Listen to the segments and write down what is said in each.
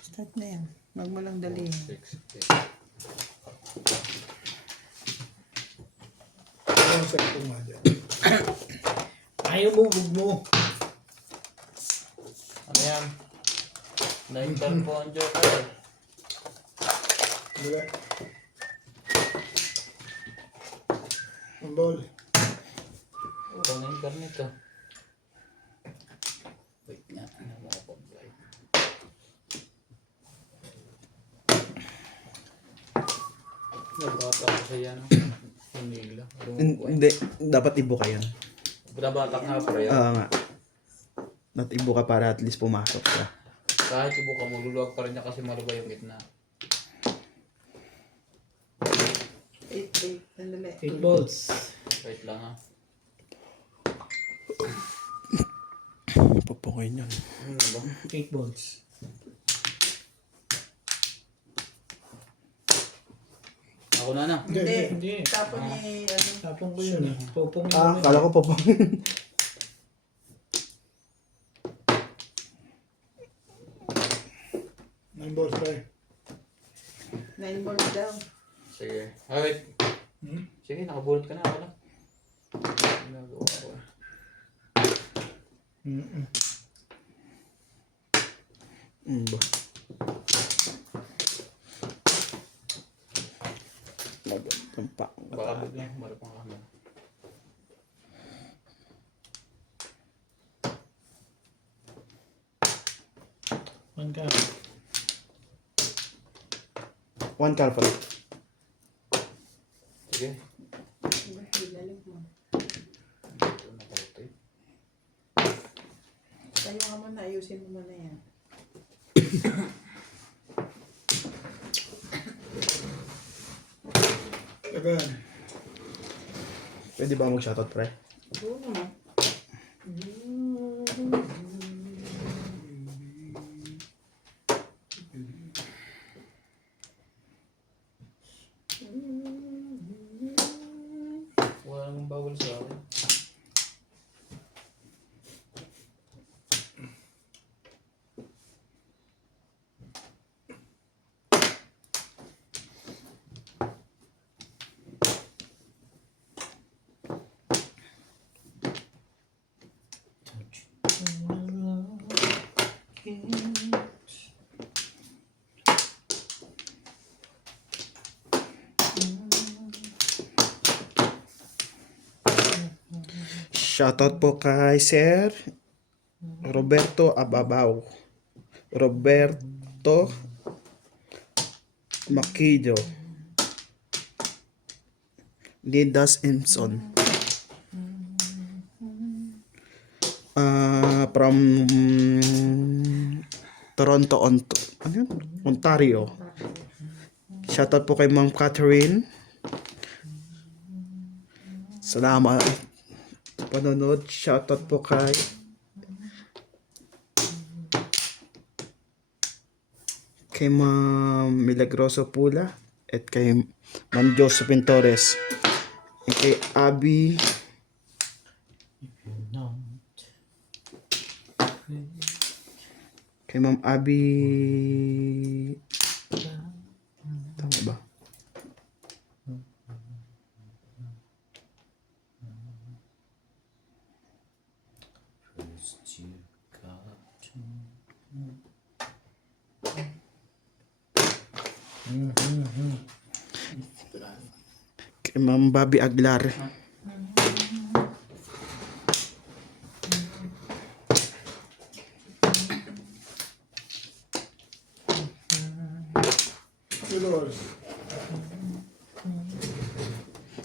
Start na yan. Wag mo lang dalihin. 6, 8. Ang sakto nga dyan. Ayaw mo, huwag mo. Ano yan? 9 po ang joker. Wala. Ang ball. Oh, 9 card nito. Wait nga. Ano mo ako pag-blind? Nabata ko sa yan. Hinigla. Hindi, dapat ibo ka yan. Binabatak nga pa rin. Oo nga. Not ibo ka para at least pumasok ka. Kahit ibo ka, maluluwag pa rin niya kasi maluba yung gitna. 8. Sandali. 8 balls. Wait lang ha. Papungoy yun. Ano ba? 8 balls. Ako na na. Hindi. Tapon ni ano. Tapong ko yun eh. Pupong Ah, yun. kala ko papungin. Nine balls tayo. 9 balls daw. Sige. Ah, wait. Hmm? Sige, nakabulot ka na. Ako lang. Ginagawa ko. Mm-mm. Ba? Magtampak. Baka biglang marapang kami. One ka. One car pala. Sige. Ilalim mo. Ito na karote. Tayo ka muna. Ayusin mo muna yan. Tagan. Pwede ba mag-shoutout pre? Oo naman. Wala namang bawal sa akin. Shoutout po kay Sir Roberto Ababaw. Roberto Makido. Lidas Imson. From Toronto, ano yun? Ontario. Shoutout po kay Ma'am Catherine. Salamat sa panonood. Shoutout po kay Ma'am Milagroso Pula at kay Ma'am Josephine Torres at kay Abby kay Ma'am Abby tama ba? Kay Ma'am Bobby Aglar.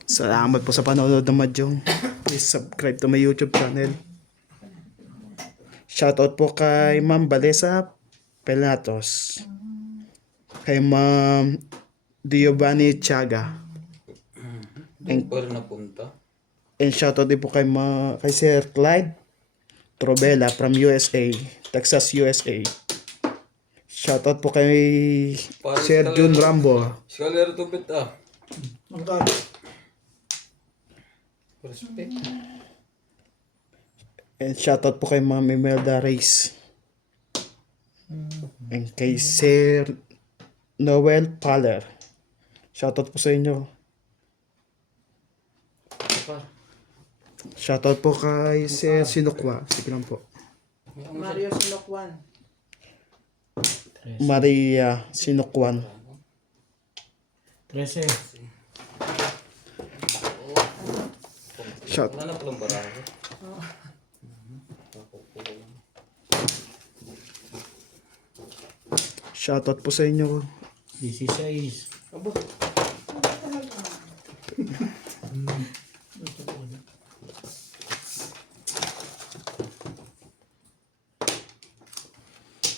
Salamat po sa panonood ng Madyong. Please subscribe to my YouTube channel. Shoutout po kay Ma'am Balesa Pelatos. Kay Ma'am Giovanni Tiaga. Doon pa rin napunta. And shoutout din po kay Sir Clyde Trobela from USA, Texas, USA. Shoutout po kay Sir Jun Rambo. Skalero tupit ah. Ang kaya. Respect. And shoutout po kay Ma'am Imelda Reyes. And kay Sir Noel Paler. Shoutout po sa inyo. Shoutout po kay Sir Sinukwa. Sige lang po. Mario Sinokwan. Maria Sinukwan. 13. Shout. Wala na palang barahe. Shoutout po sa inyo. 16. Aba.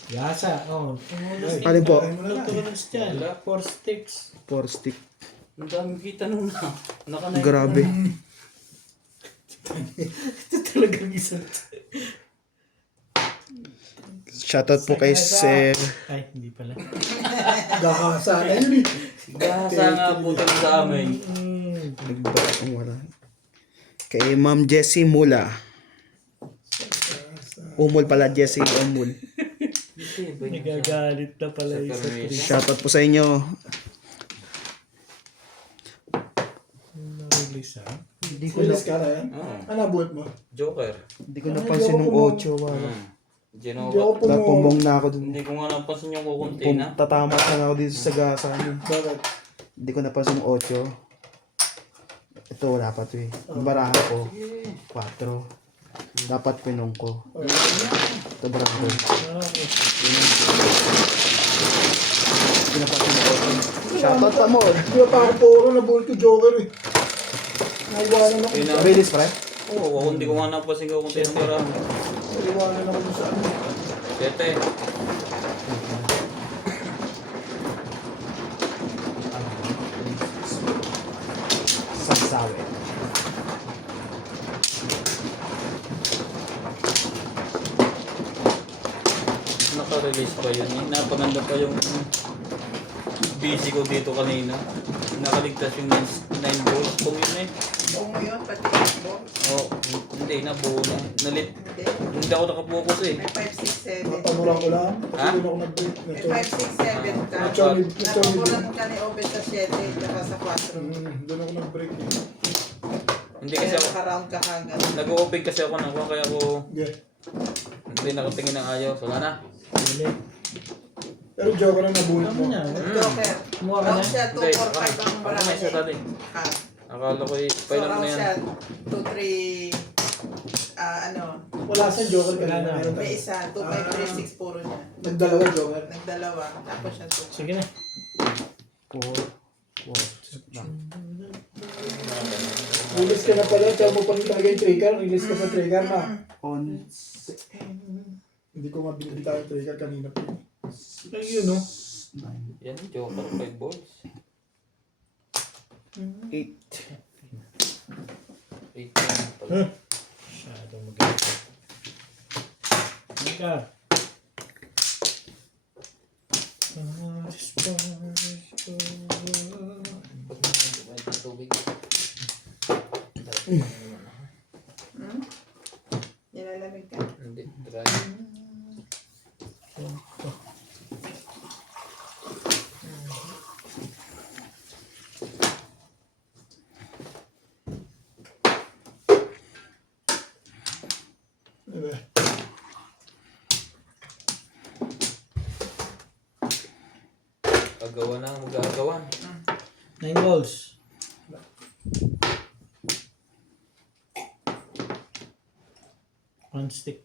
Yasa. Oh. Alin po? Tutulas dyan. 4 sticks. 4 stick. Ang daming kita nung naka-9. Grabe. Ito talagang isang. Shoutout po kay Sir. Ay, hindi pala. Gahasa na yun eh. Gahasa nga po tayo sa amin. Nagbara ang wala. Kay Ma'am Jessie Mula. Umul pala, Jessie Umul. Nagagalit na pala yung sa Chris. Shoutout po sa inyo. Na-release ha? Hindi ko na, Release ka na yan? Ano buhat mo? Joker. hindi ko napansin ng 8. Wala. Hindi Genova. ako pumo. Napumbong na ako dun. Hindi ko nga napansin yung kukunti na. Tatamat na ako dito sa gasa. Bakit? Hindi ko napansin ng 8. Ito wala pa to eh. Ang baraha ko, 4. Dapat pinong ko. Ito baraha ko. Hindi napansin ng 8. Shoutout pa mo. Hindi pa ako puro na buhat ko Joker eh. Naiwanan ako. Release pre? Oo, kung hindi ko nga napansin kukunti ng barahe. Naiwanan ako dun sa ano. 7. Sasawi. Naka-release pa yun. Napaganda pa yung busy ko dito kanina. Nakaligtas yung 9 volts. Kung yun eh. Buong mo yun, pati yung box. Oo, hindi na buo na. Nalit. Hindi. Hindi ako nakapokus eh. May 5, 6, 7. Napamuran ko lang. Ha? Kasi doon ako nag-break. May 5, 6, 7 ka. Napamuran ka ni Obed sa 7, tsaka sa 4. Doon ako nag-break eh. Hindi kasi Kaya ako. naka-round ka kagad. Nag-open kasi ako ng kaya ako Yeah. hindi nakatingin ng ayaw. So, na. Pero Joker ang nabuhat mo. Ano niya? Joker. Kumuha ka na? Round siya, 2, Hindi, 4, 5 ang ako na isa dati. Ha? Akala ko eh, So pailan na round yan. siya, 2, 3, ano, Wala sa Joker kanina. Wala na. Meron may tayo. isa, 2, 5, 3, 6, puro niya. Nagdalawa Joker. Nagdalawa, tapos siya 2. Sige na. 4. Release ka na pala. Tsaka mo pang ilagay yung trigger. Release ka sa trigger na. On. Hindi ko mabilibitaw yung trigger kanina pa. Ayun no. Yan, Joker 5 volts. 8. 8 pala. Masyadong magalit. Mika. Tubig. Nilalamig ka. Hindi, dry. Diba? Agawan na, mag-aagawan. 9 balls. One stick.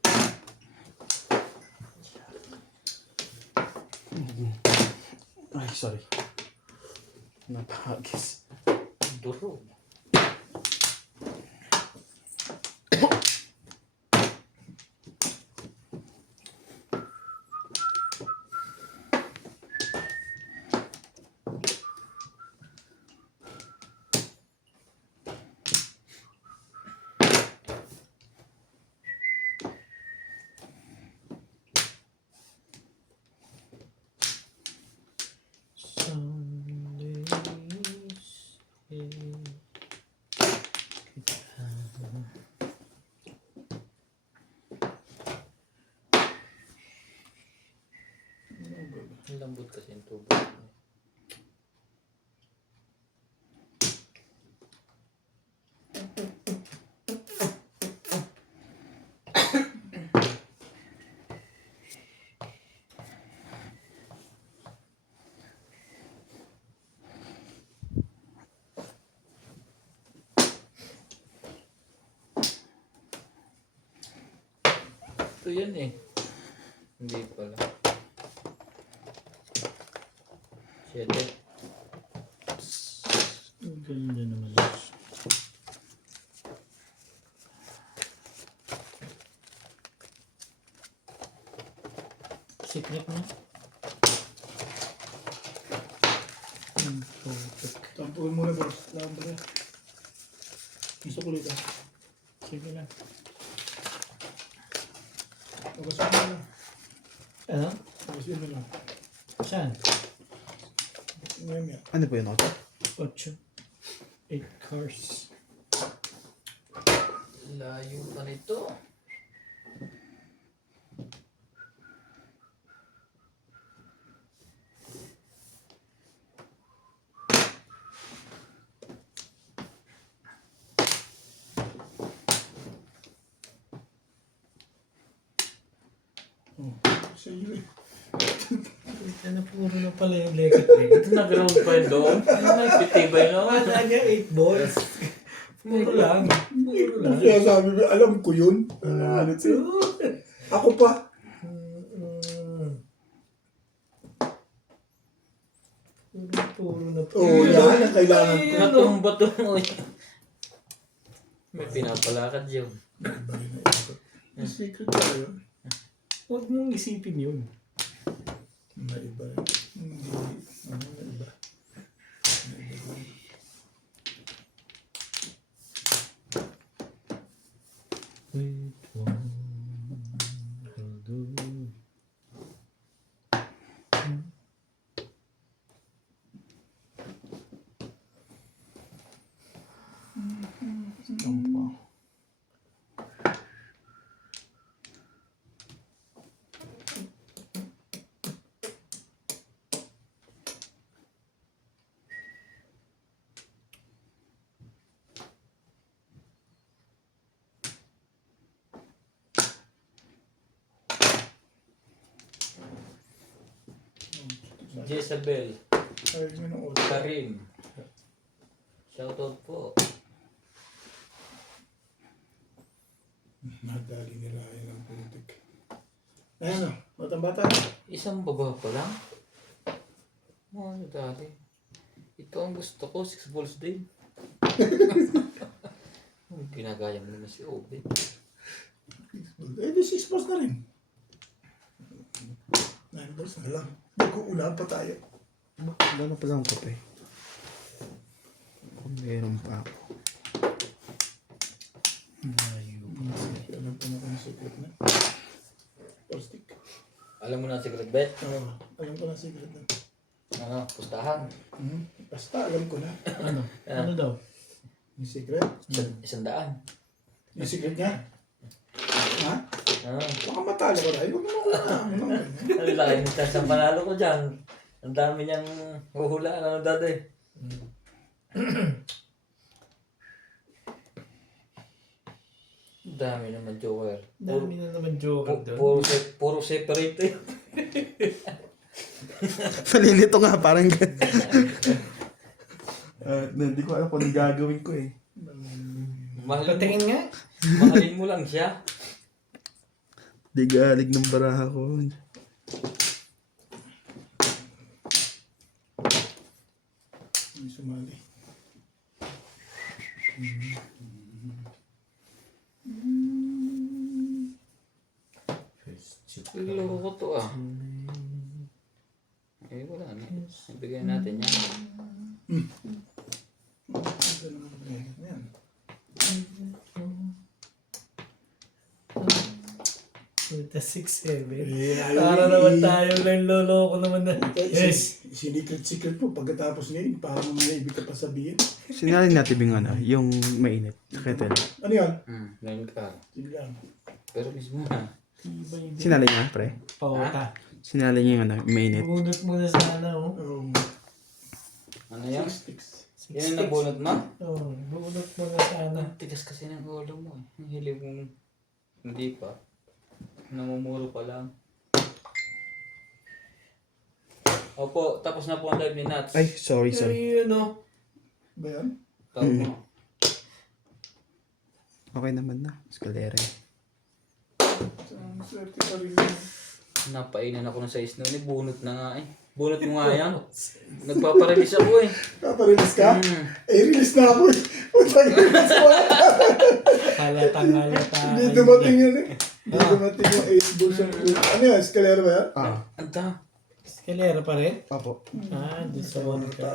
Ay, sorry. Napahagis. Duro. Sundays. Malambot kasi yung tubo. Ito yan eh. Hindi pala. 7. Ang ganda naman. Secret mo? Perfect. Tampuin muna bro. Laban ba? Gusto ko ulit ah. Sige lang. Pagkasuin mo lang. Ano? Pagkasuin mo lang. Saan? Ngayon yan. Ano po yun, Otto? 8. 8 cars. Layo pa nito. Oh, sa iyo eh. Ano puro na pala yung electric. Ito nag-round pa yun doon. Ano may pitibay naman. Wala niya 8 balls. Puro lang. Puro lang. Kaya sabi mo, alam ko yun. Ano siya? Ako pa. Puro na Oo, oh, yan ang kailangan ko. Natumba to mo. May pinapalakad yun. May secret ba yun? Huwag mong isipin yun. May iba. Hindi. Ano, may iba. Wait one, hold on. Jezebel. Ay, may nang ulo. Karim. Shoutout po. Nadali nila yun ang politik. Ayan o, batang-bata. Isang baba pa lang. Ano dati? Ito ang gusto ko, 6 balls din. Ginagaya mo naman si Obe. Eh, di 6 balls na rin. 9 balls na lang. Nag-uulaan pa tayo. Gano'n pa lang ang kape. Kung meron pa ako. Alam ko na kung secret na. Plastic. Alam mo na ang secret bet? Oo, alam ko na secret na. Ano? Pustahan. Basta alam ko na. Ano? Ano daw? Yung secret? 100. Yung secret niya? Ha? Ah. Baka matalo ko na. Huwag mo na. Ang laki ng chance ang panalo ko dyan. Ang dami niyang huhulaan. Ano dati? Ang dami naman joker. Dami na naman joker doon. Puro separate eh. Palilito nga, parang hindi ko alam kung ano gagawin ko eh. Patingin nga. Mahalin mo lang siya. Digalig ng baraha ko. May sumali. Laro ko to ah. Eh wala na. Ibigay natin yan. Ayan. Puta, 6-7. Eh, Para naman tayo lang loloko naman na. Yes. Secret mo. Pagkatapos ngayon, parang may ibig ka pa sabihin. Sinalin natin yung mainit. Kettle. Ano yan? Ngayon ka. Sige lang. Pero mismo na. Iba yung Sinalin nga, pre. pauta. Sinali niya yung mainit. Bunot muna sana, oh. Ano yan? Sticks. Yan ang nabunot mo? Oh, bunot muna sana. Tigas kasi ng ulo mo eh. Ang hilig mo. Hindi pa. Namumuro pa lang. Opo, tapos na po ang live ni Nats. Ay, sorry. Yun, oh. Ba yan? Tawag mo. Okay naman na. Escalera. Swerte pa rin yun. Napainan ako ng size noon eh. Bunot na nga eh. Bunot mo nga yan. Nagpaparelease ako eh. Paparelease ka? Mm. Release na ako eh. Pag-release ko. Halatang. Hindi dumating yun eh. Hindi dumating yung 8 bulls and food. Ano yan? Escalera ba yan? Anta. Eskalera pa rin? Opo. Ah, doon sa one ka.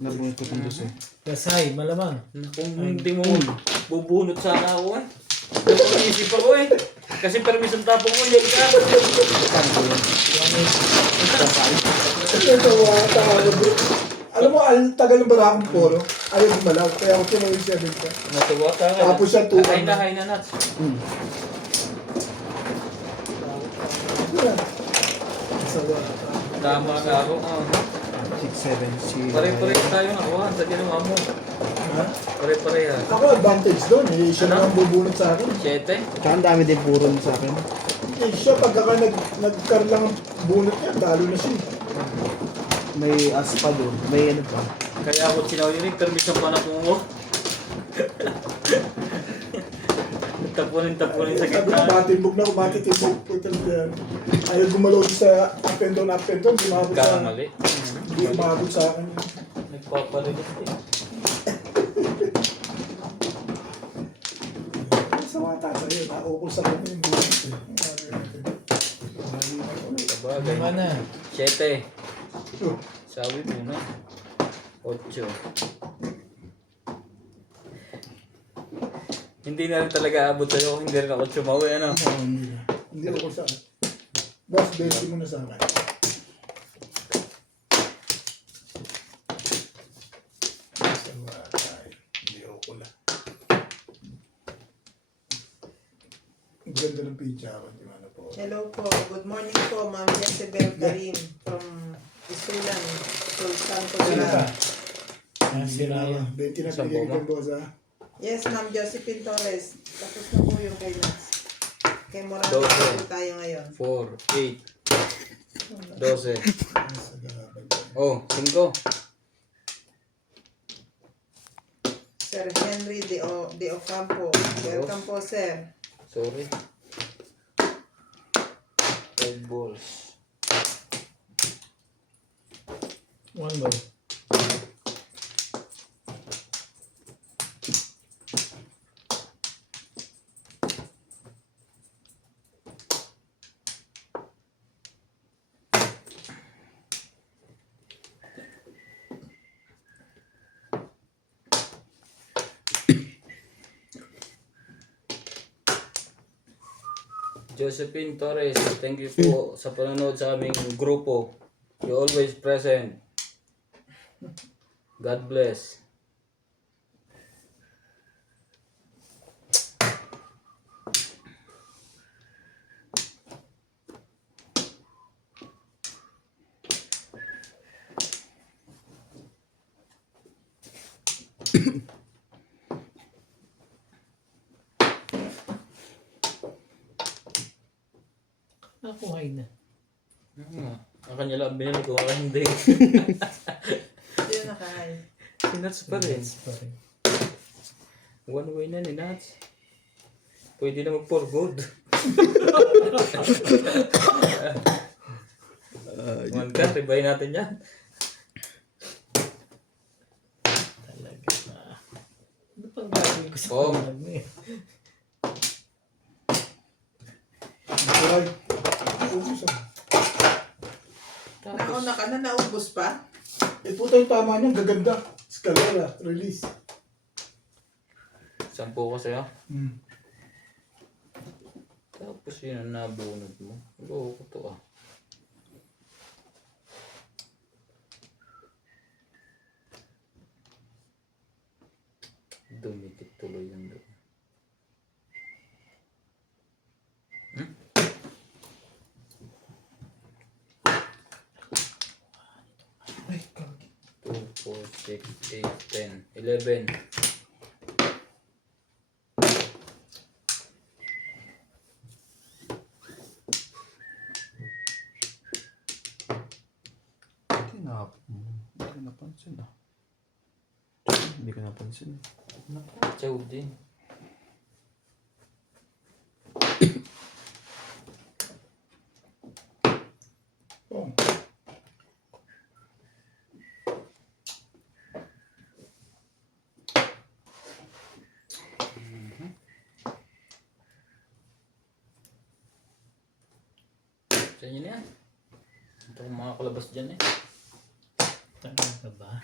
Nabunot ko kung gusto. Gasay, malamang. Kung hindi mo bubunot sana ako eh. Napaisip ako eh. Kasi permission tapong mo, hindi ka. Ito, tawag. Alam mo, ang tagal ng barakong polo. Ayaw gumalaw. Kaya ako tinawin siya dito. Natuwa ka nga. Tapos siya tuwa. Hay na Nats. Sawa. Tama nga ako. 6, 7, si... Pare-pare tayo nakuha sa ginawa mo. Ha? Pare-pare ha. Ako, advantage doon eh. Siya Ano? naman bubunot sa akin. 7. Tsaka ang dami din puro sa akin. Eh, siya, pagka nagkaroon lang ang bunot niya, talo na siya. May as pa doon. May ano pa. Kaya ako sinawin permission pa na kung mo. Tapunin sa Sabi ko, gitna. matimbog na ako, matitimbog. Puta na yan. Ayaw gumalaw sa up and down, Di umabot sa, Kamali. di umabot sa akin. Nagpaparilis din. Sa mga tatay, naukol sa akin yung bunot eh. Sabagay. Lima na. 7. Sabi mo na. 8. Hindi na rin talaga abot sa'yo. Hindi rin ako sumawi. Ano? Hindi ako sa akin. Boss, besi mo na sa akin. Sa mga tatay, hindi ako na. Ang ganda ng pizza ako, di ba na po? Hello po. Good morning po, Ma'am Jezebel Karim from Isulan, Sultan Sino ka? Kuala. Ah, si Ryan. 20 na Saan pinigay po, ko, boss, ha? Yes, Ma'am Josephine Torres. Tapos na po yung kay Nats. Kay Morales Doce. po tayo ngayon. 4, 8, 12. Sa garabag. Oh, 5. Sir Henry de Ocampo. Welcome po, sir. Sorry. 5 balls. One ball. Josephine Torres, thank you po sa panonood sa aming grupo. You always present. God bless. Nakuhay na. Ang kanya lang binili ko, ang hindi. Yun nakahay. Si Nats pa rin. Yes, pa rin. One way na ni Nats. Pwede na mag-for good. One ka, ribay natin yan. Talaga na. Ano pang gagawin ko sa Oh. pangalan mo eh? Alright. Ubus ah. Nauna ka na, naubos pa? Eh, puta yung tama niya, gaganda. Escalera, release. 10 ko sa'yo. Hmm. Tapos yun ang nabunod mo. Loko to ah. Dumikit tuloy yung doon. 4, 6, 8, 10, 11. Hindi ko napansin ah. Hindi ko napansin. Naku, chow din. Oh. Sa inyo na yan. Ito ang mga kalabas dyan eh. Talaga ba?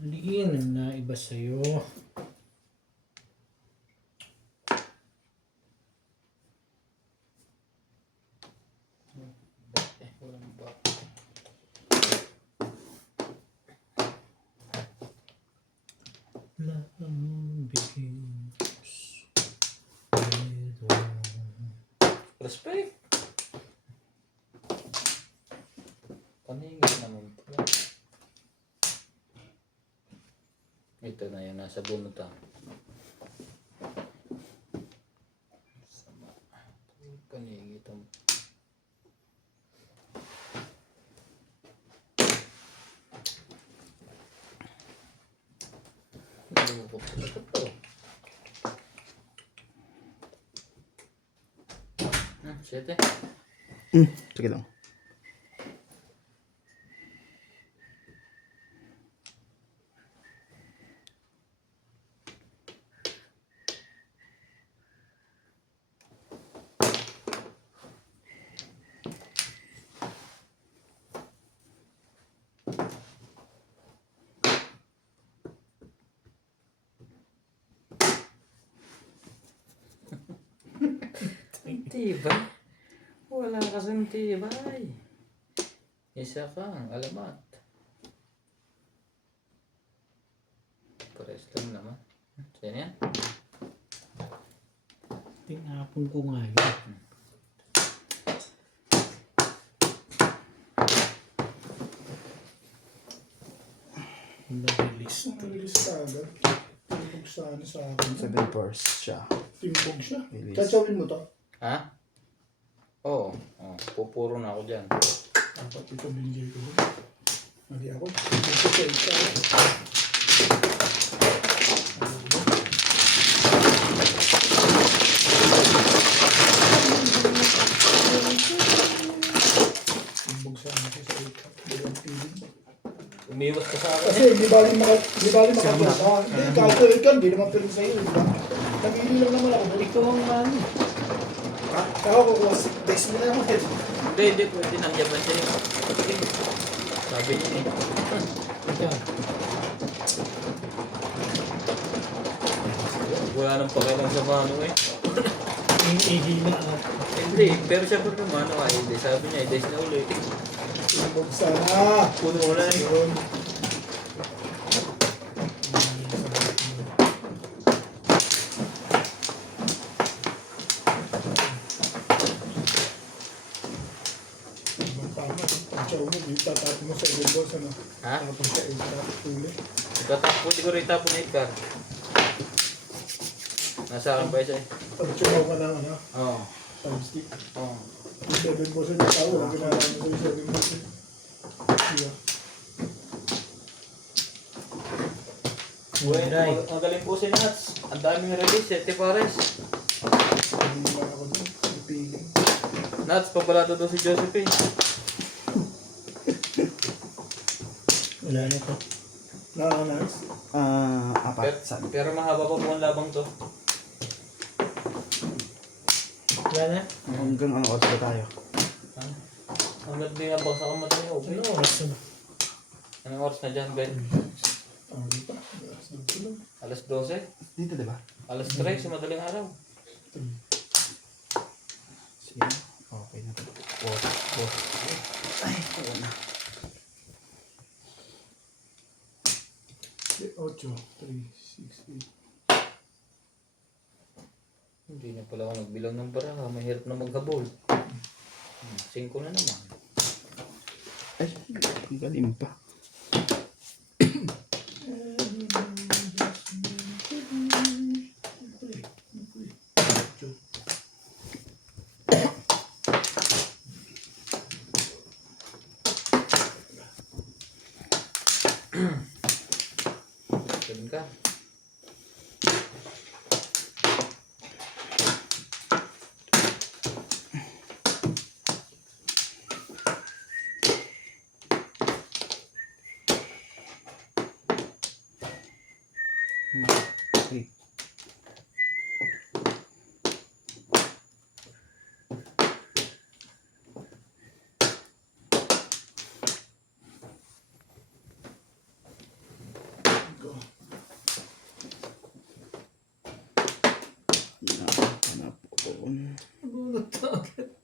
Liin na iba sa'yo. Walang ba. Lang begins with Respect. Paningin naman pala. Ito na yun, nasa bunutan. Sama. Paningin ito. Siyete. Sige lang. Tibay. Wala kasing tibay. Isa kang alamat. Pares lang naman. Saan yan? tinapon ko nga yun. Nag-release. Release ka agad. Timpog sana sa akin. 7 pairs siya. Timpog siya. Release. Chachawin mo to. Ha? Oo. Oh, pupuro na ako dyan. Dapat ito binigay ko. Mali ako. Ito sa isa. Timpog sana ako sa ika. Dalawang piling. Umiwas ka sa akin. Kasi di bali makapasa. Hindi, kahit ikaw, hindi naman piling sa'yo. Di ba? Nabili lang naman ako. Ikaw ang ano. Ako kukuha. Text mo na naman. Hindi, pwede nang Japan siya. Sige. Sabi niya eh. Ikaw. Wala nang pakialam sa mano eh. Ihi na ako. Hindi, pero siya pa naman mano ay hindi. Sabi niya, days na ulit. Timpog sana. Puno mo na eh. Yun. Tama. Ang chow mo, tatapon mo sa ibang boss, ano? Ha? Tapos sa ibang ulit. Itatakpo siguro itapon na ikar. Nasa akin pa isa eh. Pag chow ka lang, ano? Oo. Time stick. Oo. Yung 7 boss yung tao, wala ginagawa mo sa 7 boss. Yeah. Right. Ang galing po si Nats. Ang daming release, 7 pares. Hindi naman ako dun. Yung feeling. Nats, pabalado daw si Josephine. Wala na to. Nakakanas. Apat. Sabi. Pero mahaba pa po ang labang to. Wala na? Hanggang ano oras ba tayo? Ha? Hanggat di nga bangsa ka matay ako. Ano oras na? Anong oras na dyan, Ben? Ano pa? Lang. Alas 12? Dito diba? Alas 3 sa madaling araw. Sige. Okay na to. Ay, oo na. 8, 3, 6, 8. Hindi na pala ako nagbilang ng baraha. Mahirap na maghabol. 5 na naman. Ay, galing pa. Ganun ka. Okay. Go. Hanap ko. Nagulat na agad.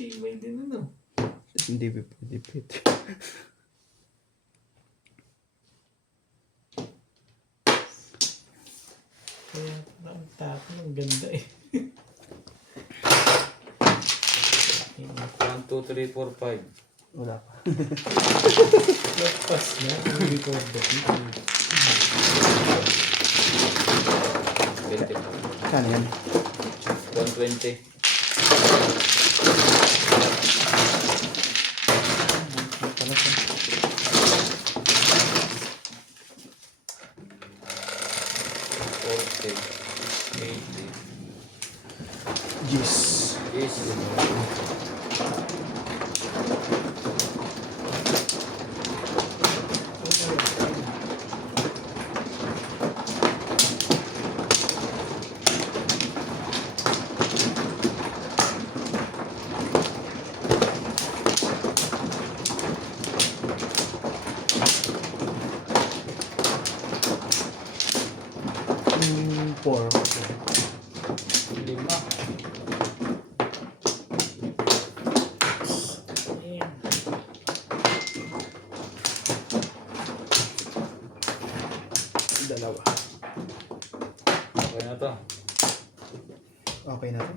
Tibay din ano. Hindi pwede pwede. Kaya ang tapo ng ganda eh. 1, 2, 3, 4, 5. Wala pa. Lagpas na. Hindi ko magdati. 20 pa. Kano yan? 120. Pala siya. 40. 80. Yes. Yes. Four. 5. Ayan. Dalawa. Okay na to. Okay na to.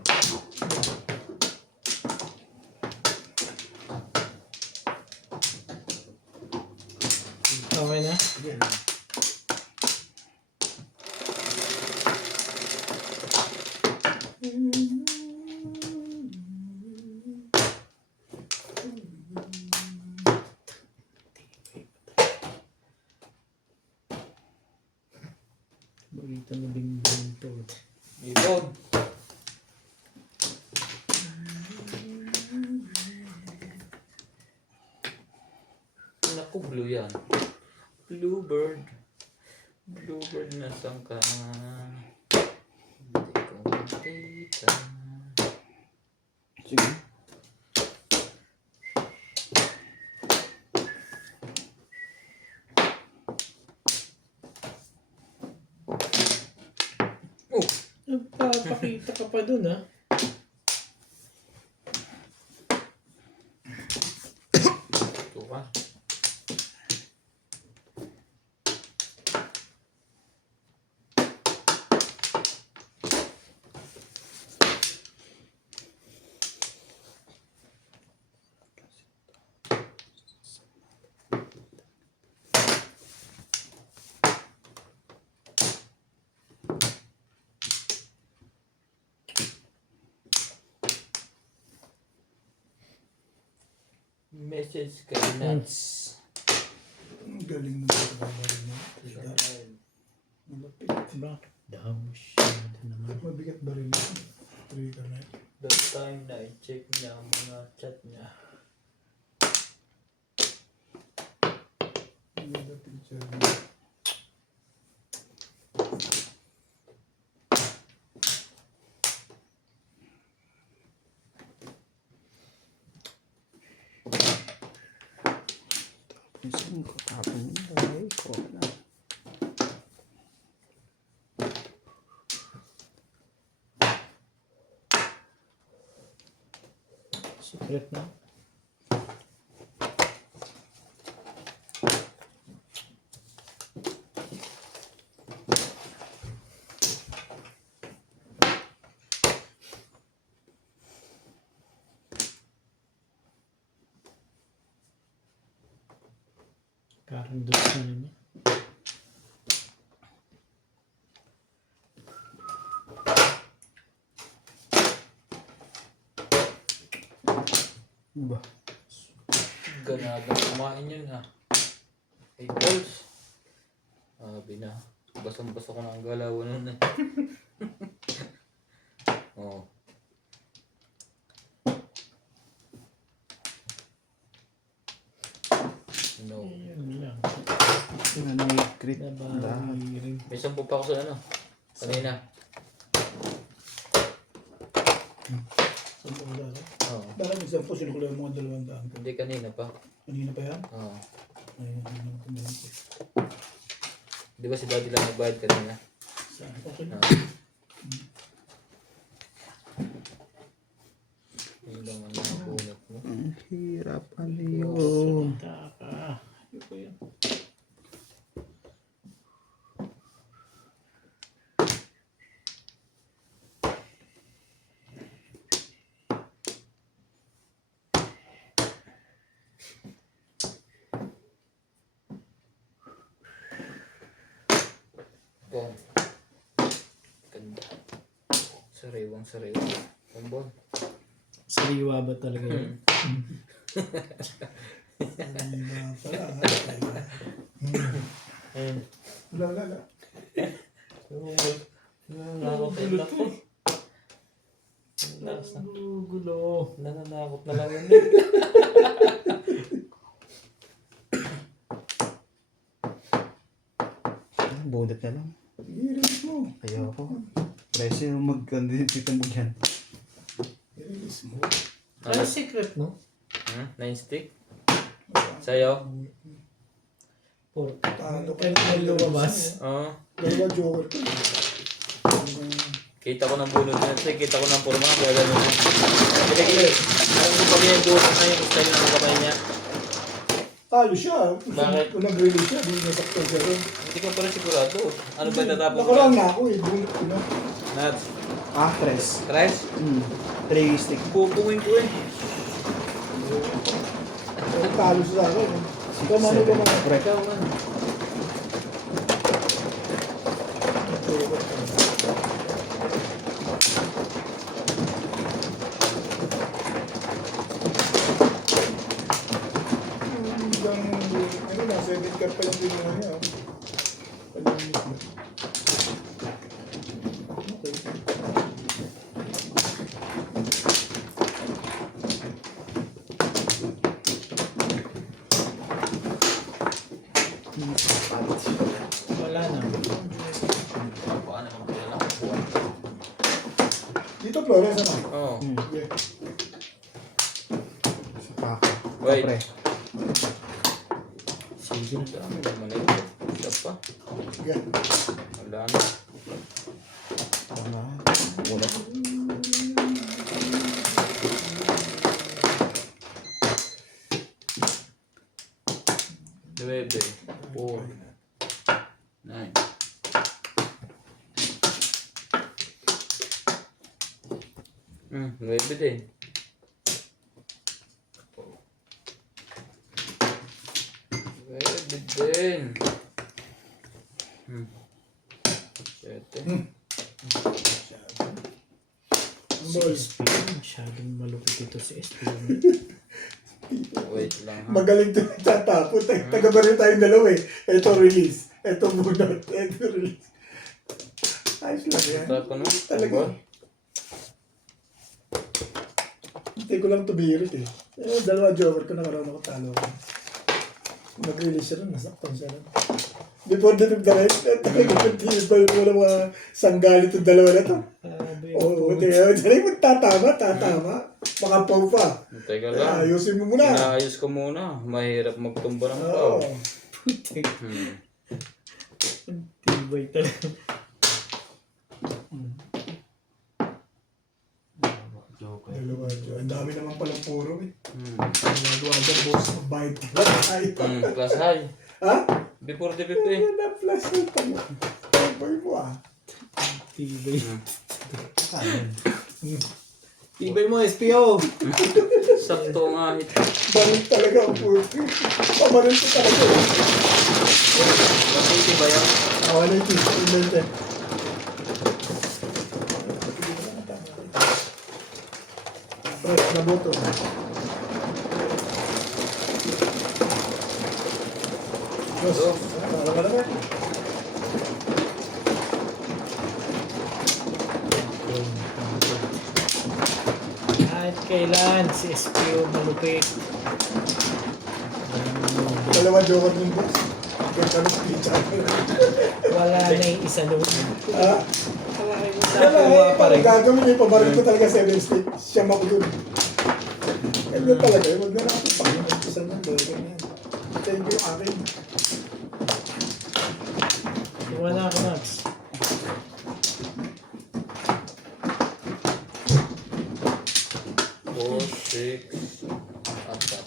Okay na? Bagita na din to. Ibon. Naku, blue yan. Bluebird. Bluebird na saan ka? Hindi ko makita. Sige. Oh! Nagpapakita ka pa dun ha. Ito ka. Message kay Nats. Ang galing mo sa babae mo. Malapit. Bakit daw siya naman? Mabigat ba rin mo? 3 ka na. That time na i-check niya ang mga chat niya. Maganda picture mo. Saan ko tapon yun? Ay, ko na. Secret na? Parang doon na naman. Ba? Ganadang kumain yun ha. 8 balls. Sabi na. Basang-basa ko na ang galawan nun eh. Oo. No. Yun lang. Yung ano yung crit. Nabawi rin. May 10 pa ako sa ano. Kanina. Sampung daan. Oo. Bakit may 10 sinukulo yung mga 200 ko? Hindi kanina pa. Kanina pa yan? Oo. Ayun, hindi naman kumain ko. Di ba si daddy lang nagbayad kanina? Saan? Okay na. Yun lang ang nakunat mo. Ang hirap ano yun. Taka. Ano ko yun? Bong. Ganda. Sariwang sariwa. Bombon. Sariwa ba talaga yun? Wala, wala, wala. Nananakot ko. Gulo. Nananakot na lang yun. Bunot na lang. I-release mo. Ayoko. Presyo yung mag-dito mo yan. I-release mo. Ano secret mo? 9 stick? Sa'yo? Talo ka. Kaya naman lumabas. Oo. Dalawa joker ko. Kita ko ng bunot na ito. Kita ko ng purma. Kaya gano'n. Pinagigil. Alam ko pag yung bunot na yung style ng kamay niya. Talo siya. Bakit? Kung nag-release siya, hindi nasaktan siya rin. Hindi ko pa rin sigurado. Ano ba tatapos mo? Nakaraan na ako eh. Bunot ko na. Nuts. Ah, tres. Tres? 3 stick. Pupungin ko eh. Talo siya sa akin. Ikaw mano ba mga Break. Ikaw man. Ano na, 7 card pa lang din naman niya. Palinis na. Okay. Wala na. Paano naman pala lang? Dito, Flores, ano? Oo. Yeah. Pako. Wait. Pre. Sige na. Dami naman na ito. Isa pa. Yeah. Wala na. Tama. Wala. Nuebe. 4. 9. Nuebe din. Nuebe din. 7. Ang Si boys. SP. Masyadong malupit ito si SP. Wait lang ha. Magaling ito nagtatapon. Taga ba rin tayong dalawa eh. Ito release. Ito bunot. Ito release. Ayos lang yan. Tapo na. Talaga. Hindi ko lang tubirit eh. Dalawa joker ko nakaroon ako talo ko. Nag-release siya rin. Nasaktan siya rin. Before the the rest, talaga continued pa yung mga sanggali itong dalawa na to. Oo, magtatama, tatama. Baka pau pa. Teka lang. Ayusin mo muna. Inaayos ko muna. Mahirap magtumba ng pao. Oo. Tibay talaga. Dalawa dyan. Ang dami naman palang puro eh. Nagawa dyan, boss. Bayad ko. Ay, Class high. ha? Before the PP. Ano na plus yung talo? Boy mo ah. Tibay. Tibay mo, SPO! Sakto nga ito. Balik talaga ang puro. Pamarin ko talaga. 180 ba yun? 180. Fresh na buto. Yes. Wala ka naman. Kahit kailan si SPO malupit. Dalawa joker yung box. Kaya kami pizza. Wala na yung isa doon. Ah, Wala yung isa. wala Kuha eh. pa rin. Gagawin niya, pabarin ko talaga 7 stick. Siyam ako dun. Ganyan talaga. Huwag na natin pang isa ng burger na yan. Thank you, akin. Wala ako, Max. Four, six, apat.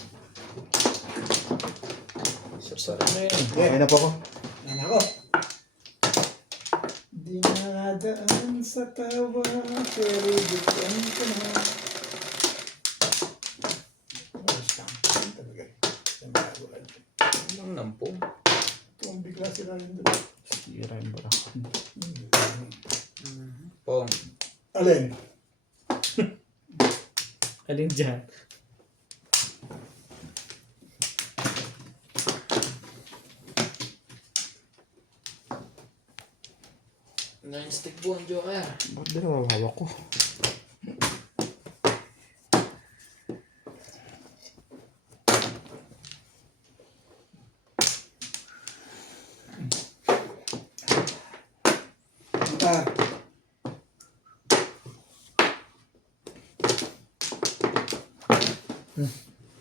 Isa pa rin. Ano yun? Okay na po ako. Yan ako. Dinadaan sa tawa, pero bigyan ka na. Ayos lang. Yan talaga. Yan bago lang. Anong nampong? Ito ang bigla sila yun doon. Sira yung barakan. Pong. Alin? Alin dyan? Nine stick po ang joker. Ba't di na hawak ko? Ah,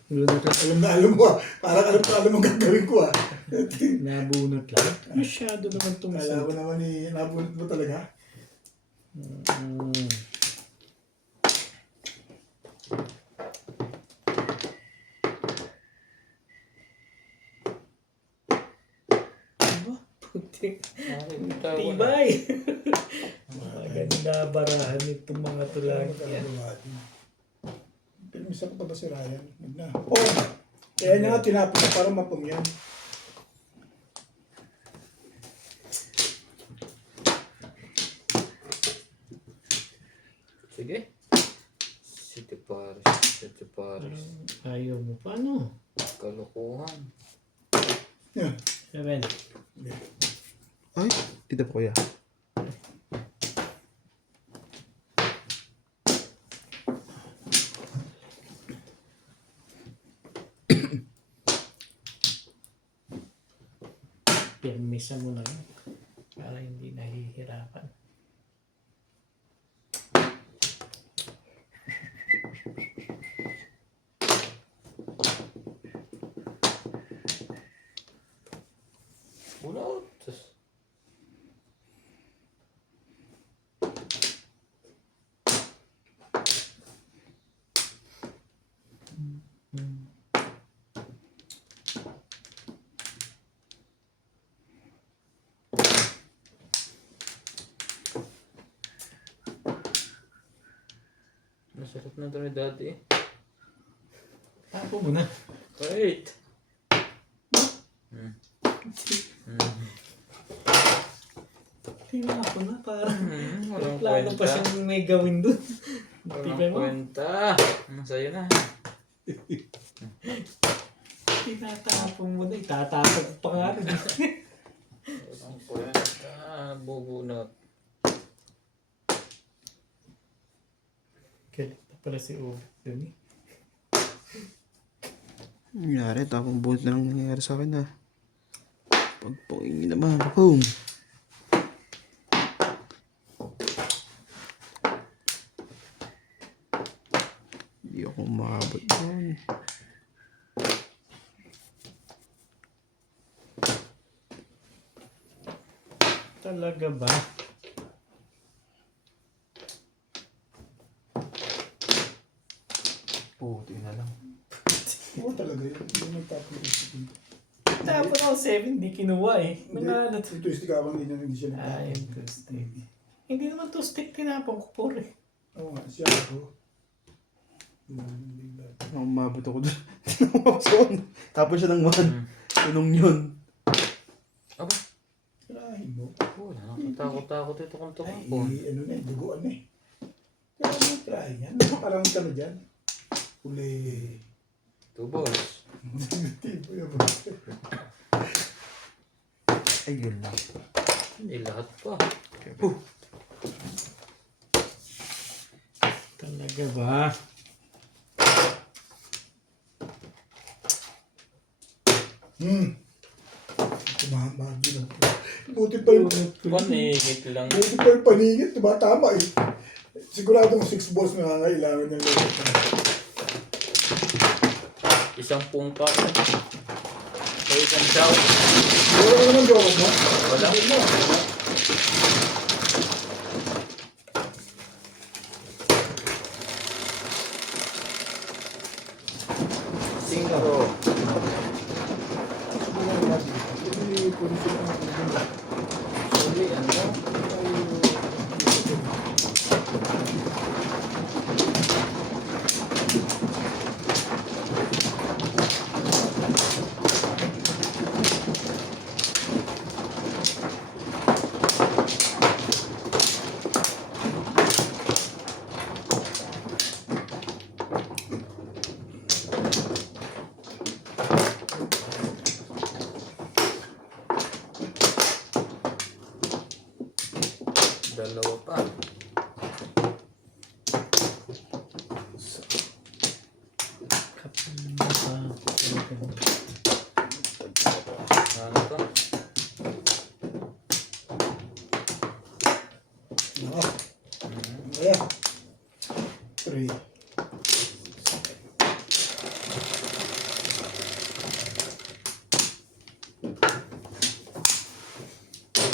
Bunot lang. alam na alam mo ah. Parang alam mo gagawin ko ah. Nabunot lang. Masyado naman Kala tumusok. mo naman eh, nabunot mo talaga. Diba? Putik. Tibay. Maganda barahan itong mga tulang yan. Pinimisa ko pa ba si Ryan? Huwag na. Oh! Kaya niya nga tinapos ko para mapam yan. Sige. City Paris. City Paris. Ayaw mo. Paano? Kalukuhan. Yan. 7. Ay, dito po kuya. Pirmisa mo lang. Para hindi nahihirapan. Pull out. Masarap na ito ni Daddy. Tapo mo na. Wait. Tingnan ako na. Parang Walang plano pa kwenta. siyang may gawin dun. Tingnan Walang mo. kwenta. Masaya na. Tinatapon mo na. Itatapon pa nga rin. Walang kwenta. Bubunot. Galit na pala si Uwe dun eh. Nangyari, tapong buhat na lang nangyayari sa akin ha. Pagpangingin naman. Boom! Hindi ako umabot doon. Talaga ba? Puti na lang. Oo talaga yun. Hindi nagtapos dito. Tapon ako 7, di kinuha eh. Nangalat. Yung twisty ka hindi siya Ay, nagtapos. two stick. Hindi naman two stick tinapon ko po eh. Oo nga, siya ako. Umabot ako doon. Tapos siya ng 1. Tunong yun. Takot-takot ito kung Ay, tumakbo. ano na eh, duguan na eh. Kaya ano try yan? Parang ano dyan? Uli. Ito, boss. Tipo yan. Ayun lang. Hindi lahat pa. Talaga ba? Tumamagi na. Buti pa yung, Panigit lang. buti pa yung paningit, tumatama eh. Sigurado kung 6 balls na nangangailangan ng laro. Isang pungka. O isang chow. Wala ka naman gawin mo? Wala. Cinco. Suli, ano? Dalawa pa. Ano to? Oo. Ayan. 3.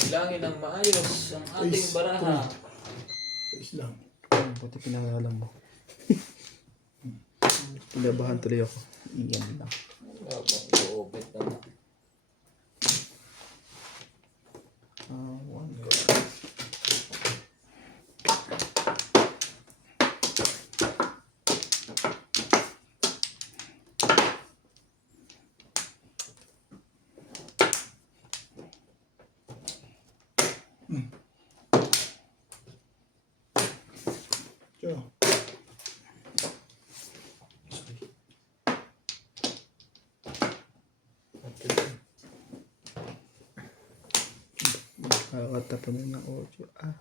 Bilangin ng maayos ang ating Ace. baraha. 6 lang. Buti pinaralan mo. Pinabahan tuloy ako. Iyan lang. Habang i-open naman. One. Tiyo. Kakatapunan ng audio. Ah.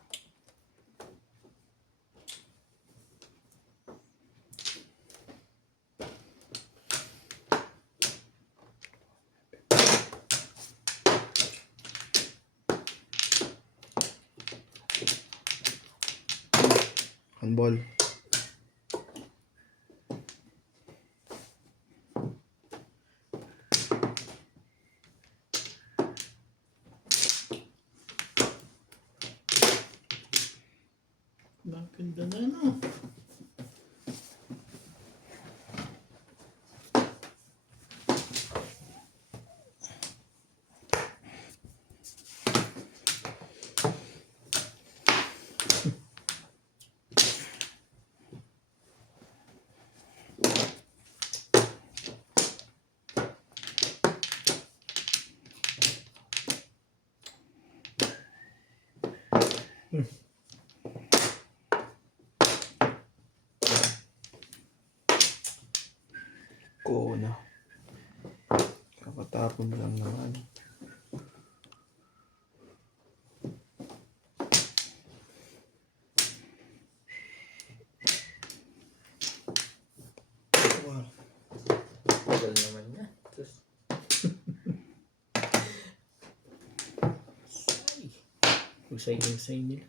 Handball. Maganda na, no? Ko na. Kakatapon lang naman. Wow. Tagal naman niya. Tapos, Husay-husay nila.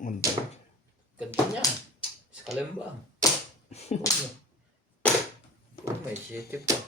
Handball. ganda niya. Sa Kalembang. May 7 pa.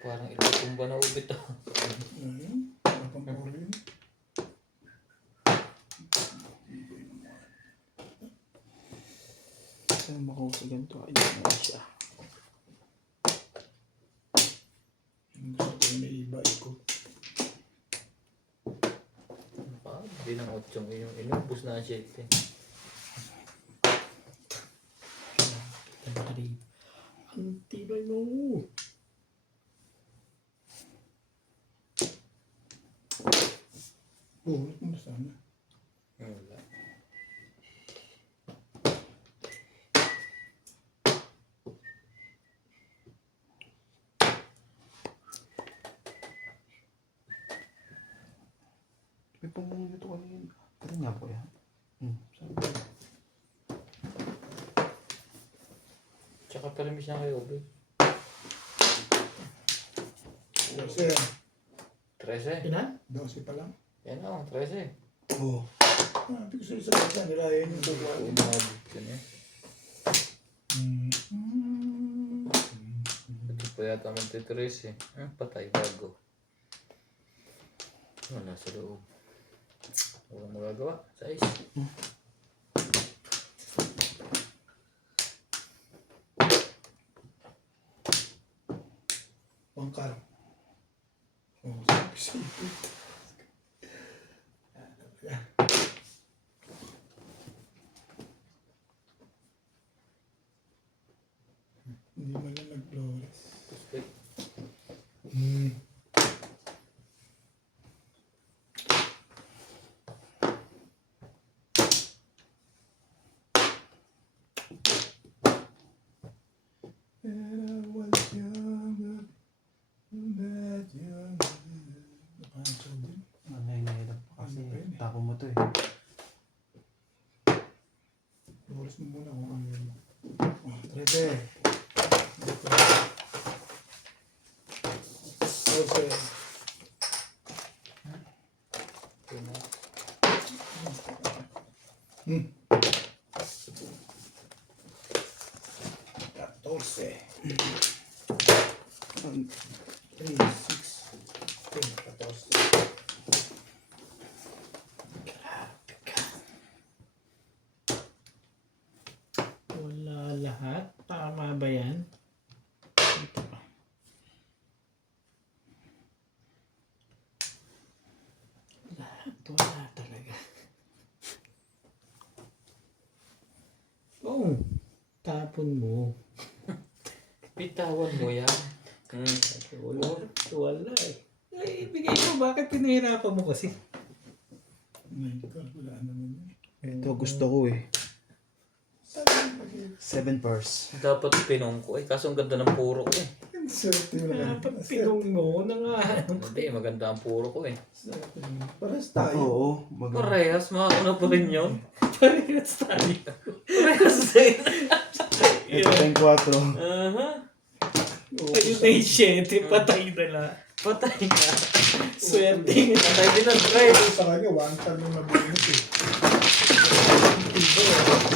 Parang itutumba na ubit ah. Pampuro yun. Saan makusagan to? Ay, na siya. Gusto ko yung may iba ikot. Hindi ng 8 yung inubos na ang 7. Ang tibay mo. Pulot mo na sana. Wala. May pamumuno to kanina. Pero nga po yan. Sabi. Tsaka permis na kayo ubit. Kasi 13. Ilan? 12 pa lang. Yan o, 13. Oo. Sabi ko sa isa kasi nilayan yung dalawa. Umabot ka na. Ito pa yata magtitires eh. Patay bago. Wala sa loob. Walang magagawa. Size. Pangkal. Oo, sabi sa ito. Hindi man lang nag-flores. And I was younger, that younger. Nakansyon din. Nahihirap pa kasi. Tako mo to eh. Flores mo muna kung ano yun. Trete. Flores. Catorce. 3, 6, 10, 14. Wala lahat. Tama ba yan? Ito pa. Lahat wala talaga. Oh, tapon mo. Bitawan mo yan. Wala eh. Ay, ibigay mo. Bakit pinahirapan mo kasi? My God, wala naman yun. Ito gusto ko eh. 7 purse. Dapat pinong ko eh. Kaso ang ganda ng puro ko eh. Ang swerte mo naman. Dapat pinong mo na nga. Hindi, maganda ang puro ko eh. Swerte mo. Parehas tayo. Oo, maganda. Parehas, makauna pa rin yun. Parehas tayo. Parehas din. Ito pa yung 4. Aha. Ayun na yung 7. Patay na lang. Patay na. Swerte nga. Patay din ang try. Sa kanya, one time yung mabilis eh.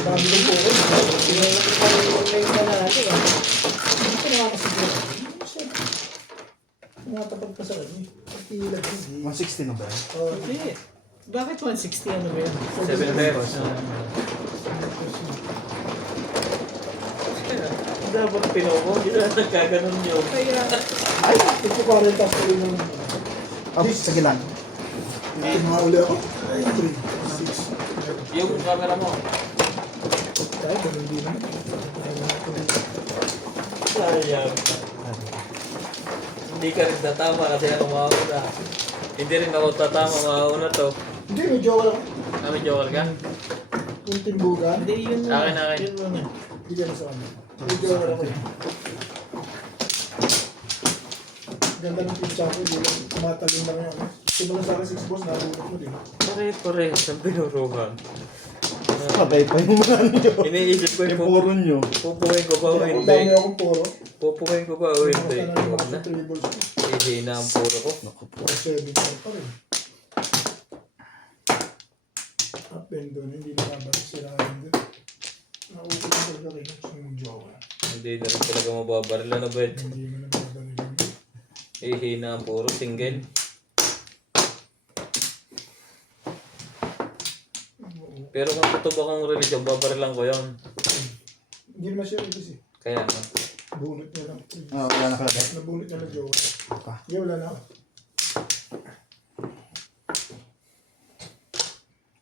Dami ng puro. Yung panalo ah. Hindi ko nakakasiguro. Nakatapat pa sa kanya. Pagkilag hindi. 160 na ba? Hindi. Bakit 160 ano ba yan? 7 pesos. Dapat pinong ko. Hindi na nagkaganon nyo. Kaya, Ay, ito parang tas ko rin ng... Sige lang. Tumahuli ako. Ay, 3, 6. Yung camera mo. Tayo, pero hindi naman. Sayang. Hindi ka rin tatama kasi ako mauna. Hindi rin ako tatama mauna to. Hindi, may joke lang. Kami joker ka? Yung timbugan. hindi yun muna. Akin. Yun muna. Hindi ka na sa kanya. May joke lang ako. Ganda ng pizza ko. Hindi lang tumatalin lang yan. Simula sa akin 6 balls, nabunot mo din. Pare-parehas ang pinuruhan. Patay pa yung mga nyo. Iniisip ko Yung yung puro nyo. pupukin ko ba o Ang dami hindi? akong puro. Pupukin ko ba o hindi? Basta na yung Huwag mga na. 3 balls ko. Hindi na ang puro ko. Puro 7 pa rin. Up and down, hindi nakabalik sila ngayon doon. Naukot ko talaga kayo sa yung joke. Hindi na rin talaga mababaril. Ano ba ito? Hindi mo na nababalik yun. Hihina puro single. Pero kung totoo akong relasyon, babarilan ko yun. Hindi naman siya release eh. Kaya no. Bunot niya lang. Wala na kalagay. Nabunot niya ng jowa. Pa. Hindi, wala na ako.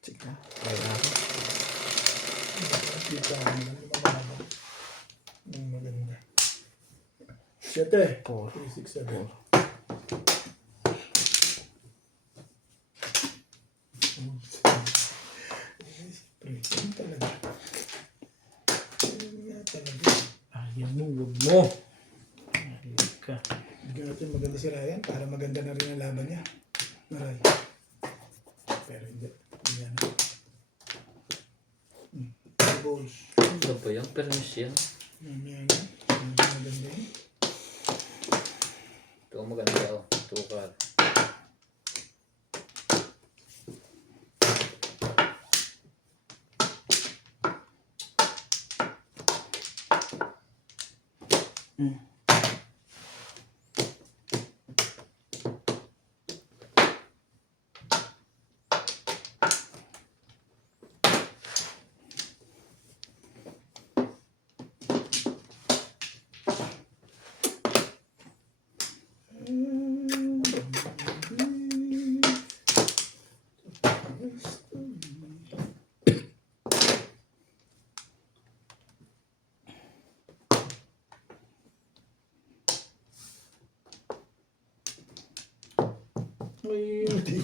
Sige na. Wala na. Kita mo lang. Mababa. Ang maganda. 7. 4. 3, 6, 7. Talaga. Talaga. Ayaw mo, huwag mo. Ayaw ka. Bigyan natin maganda si Ryan para maganda na rin ang laban niya. Maray. Pero hindi. Hindi yan. Balls. Ano ba yan? Permis yan. Yan. Maganda yun. Ito ang maganda oh. Tukar.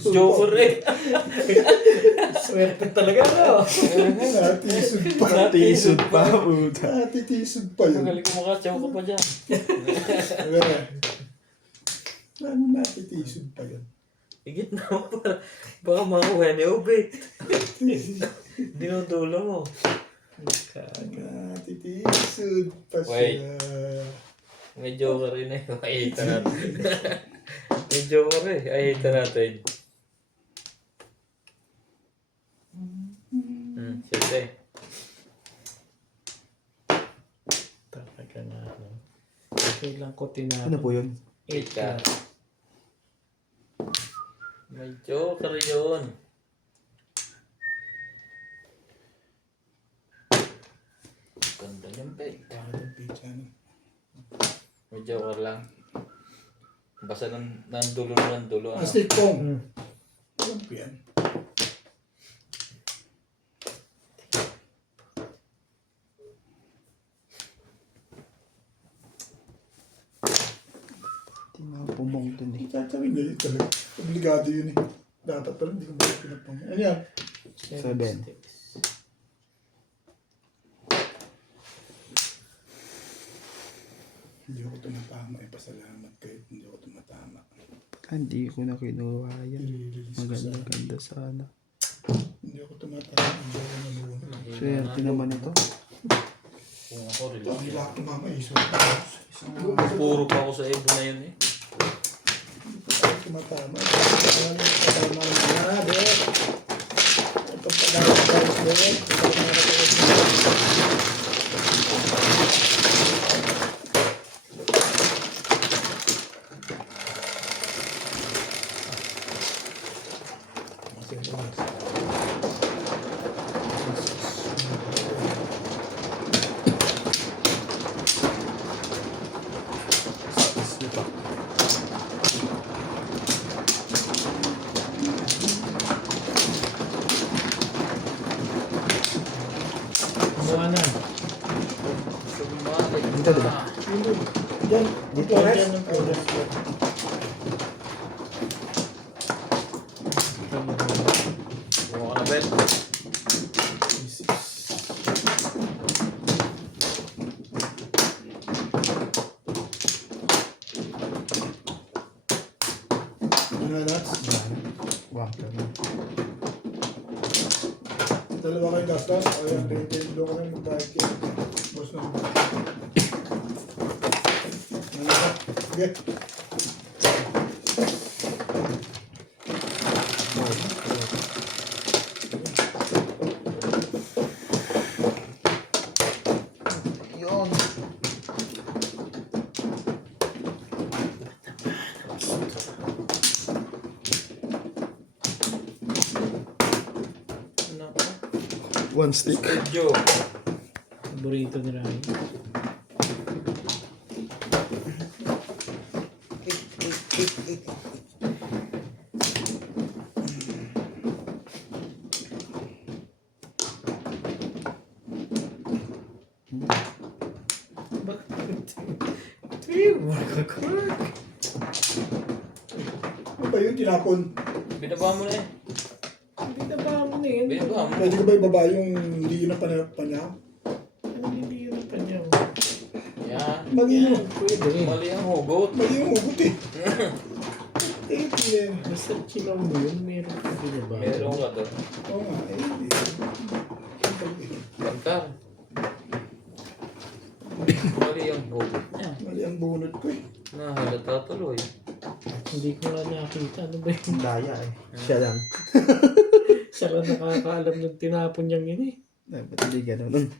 Joker eh. Swerte talaga, no? Natisod pa. Natisod pa, puta. Natitisod pa yun. Magaling ko makatsaw ka pa dyan. Ano natitisod pa yun? Higit na ako para baka makuha ni Obet. Dinudulo mo. Natitisod pa Wait. siya. May joker rin eh. I hate natin. May joker eh. I hate natin. Siyempre. Talaga na, no? Kailan ko tinapos. Ano po yun? 8 ka. May joker yun. Ganda niyan pa eh. Parang pizza na. May joker lang. Basta nandulo. Ano? Astig pong. Alam ko yan. Hindi na pumong dun eh. Tatawin niya yun talaga. Obligado yun eh. Dapat pala hindi ko ba pinapang. Ano yan? 7. Hindi ako tumatama. Pasalamat kahit hindi ako tumatama. Hindi ko na kinuha yan. I-release ko sa... Maganda sana. Hindi ako tumatama. Hindi ako naluwan. Swerte naman ito. Kung ako rin. Ang hila ko mama iso. Puro pa ako sa Evo na yun eh. Hindi pa tayo tumatama. Alam mo, tumatama na. Bet. Ito pa daw guys, Bet. Kumuha na. Dito, diba? Yan. Dito, Flores. Yan ang Flores. Kung ako na bet. Ano nuts? Wah, ganun. Dalawa kayo gastos. O yan, retail doon ka rin magbayad kayo. Boss na. Ano ka? Sige. Yun. One stick. Studio. Paborito ni Ryan. Bakit? Work. Ano ba yun? Tinapon. Binaba mo na eh. Hindi na ba mo na yun? Binaba mo. Pwede ko ba ibaba yung hindi yun ang panya? Ano hindi yun ang panyaw? Yan. Mali yun. Pwede rin. Mali ang hugot. Mali yung hugot eh. Eh. Basta chilaw mo yun, meron ka binaba. Meron ka doon. Oo nga. Kantar. Mali ang hugot niya. Mali ang bunot ko eh. Nahalata tuloy. Hindi ko nga nakita. Ano ba yun? Daya eh. Siya lang. Siya lang nakakaalam ng tinapon niyang yun eh. Ba't hindi ganun?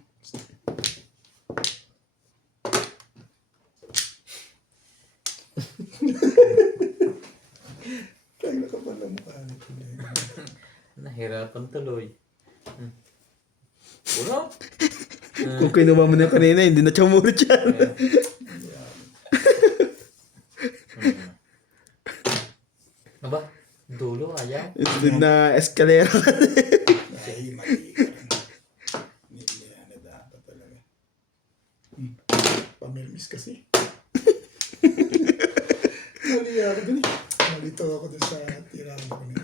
Kaya nakapal ang mukha nito. Nahirapan tuloy. Buno? Kung kinuha mo na kanina, hindi na chamurot yan. Aba, dulo ayaw. Instead na escalera. Ay, mali ka rin. Hindi na dapat talaga. Pamilmis kasi. Mali ako dun eh. Malito ako dun sa tirahan ko niya.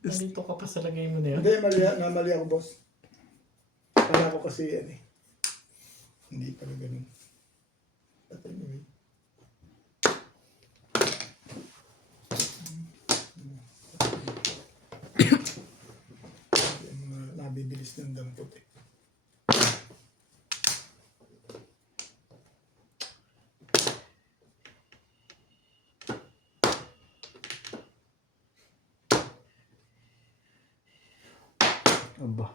Nandito ka pa sa lagay mo na yun. Hindi, namali ako boss. Kaya ko kasi yan eh. Hindi pala ganun. Patay mo eh. Yung mga nabibilis ng dampot eh. Aba.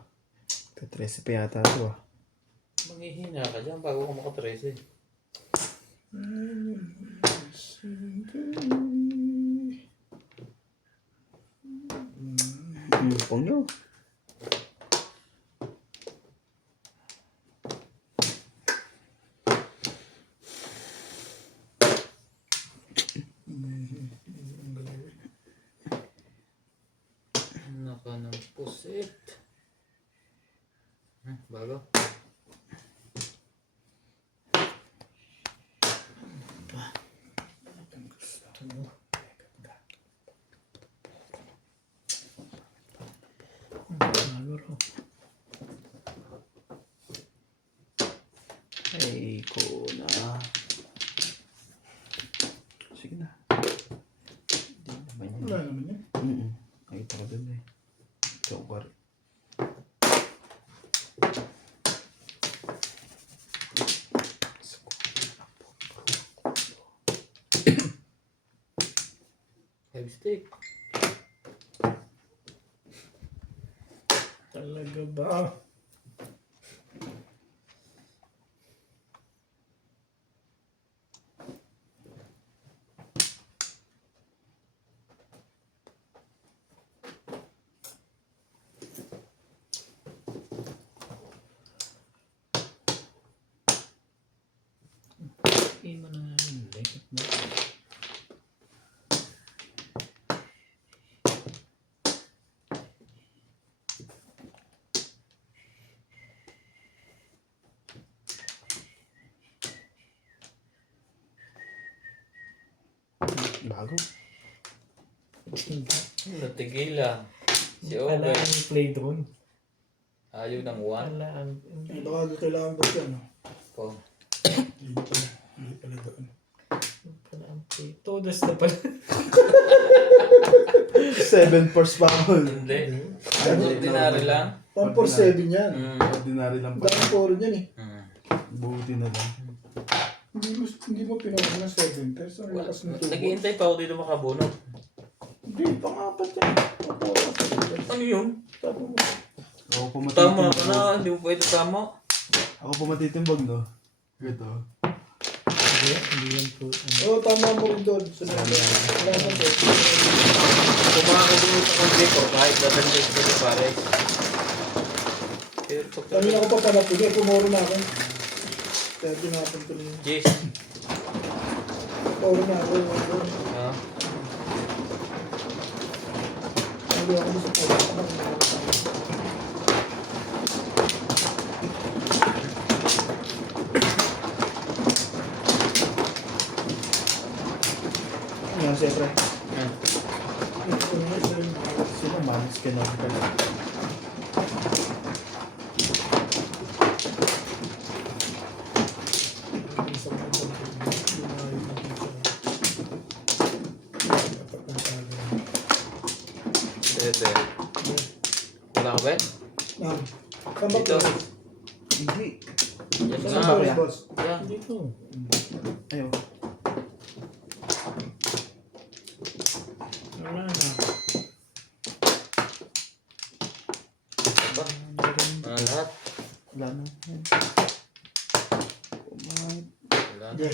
Ka-13 pa yata ito ah. Manghihina ka dyan bago ka maka-13. Pong nyo. Naka ng pusit. Bago. Bago raw. Ay, ko na. Sige na. Hindi naman yan. Wala naman yan. Nakita ko dun eh. Ikaw ka rin. Heavy stick. Talaga ba? Hindi mo na hindi. Bago. Natigilan. Si Wala Owen. ang play doon. Ayaw ng 1. Wala ang... Ay, baka kailangan ba yan? Oh. Hindi pala. Hindi pala doon. Wala ang play. Todos na pala. 7 first foul. Hindi. Ordinary lang. 147 yan. Ordinary lang pa. Dami poro yan eh. Buti na lang. Hindi mo pinawag ng 7 pero ang lakas ng tubo. Naghihintay pa ako dito makabunot. Hindi, pang-apat yan. Ano yun? Ako po Tama matitimbang. ka na. Hindi mo pwede tama. Ako po matitimbang, no? Ito. Hindi yan po. Oo, tama mo rin doon. Sa number. Wala na po. Kung makakabunot sa computer, kahit dadalhin ko sa pare. Pero pag Kanina ko pa panapin eh, pumoro na ako. Kaya tinapon ko na yun. Jis. Pumoro na ako. Ha? Hindi ako sa pumoro. Yan, siyempre. Ah. Sino manis ka na pala? Ito. Wala ka ba? Ma'am, saan ba Dito. po? Hindi. Yan Saan nga. ba Kaya? boss? Yan. Dito. Ayaw. Wala na. Ba? Ano lahat? Wala na. Kumain. Wala. Okay.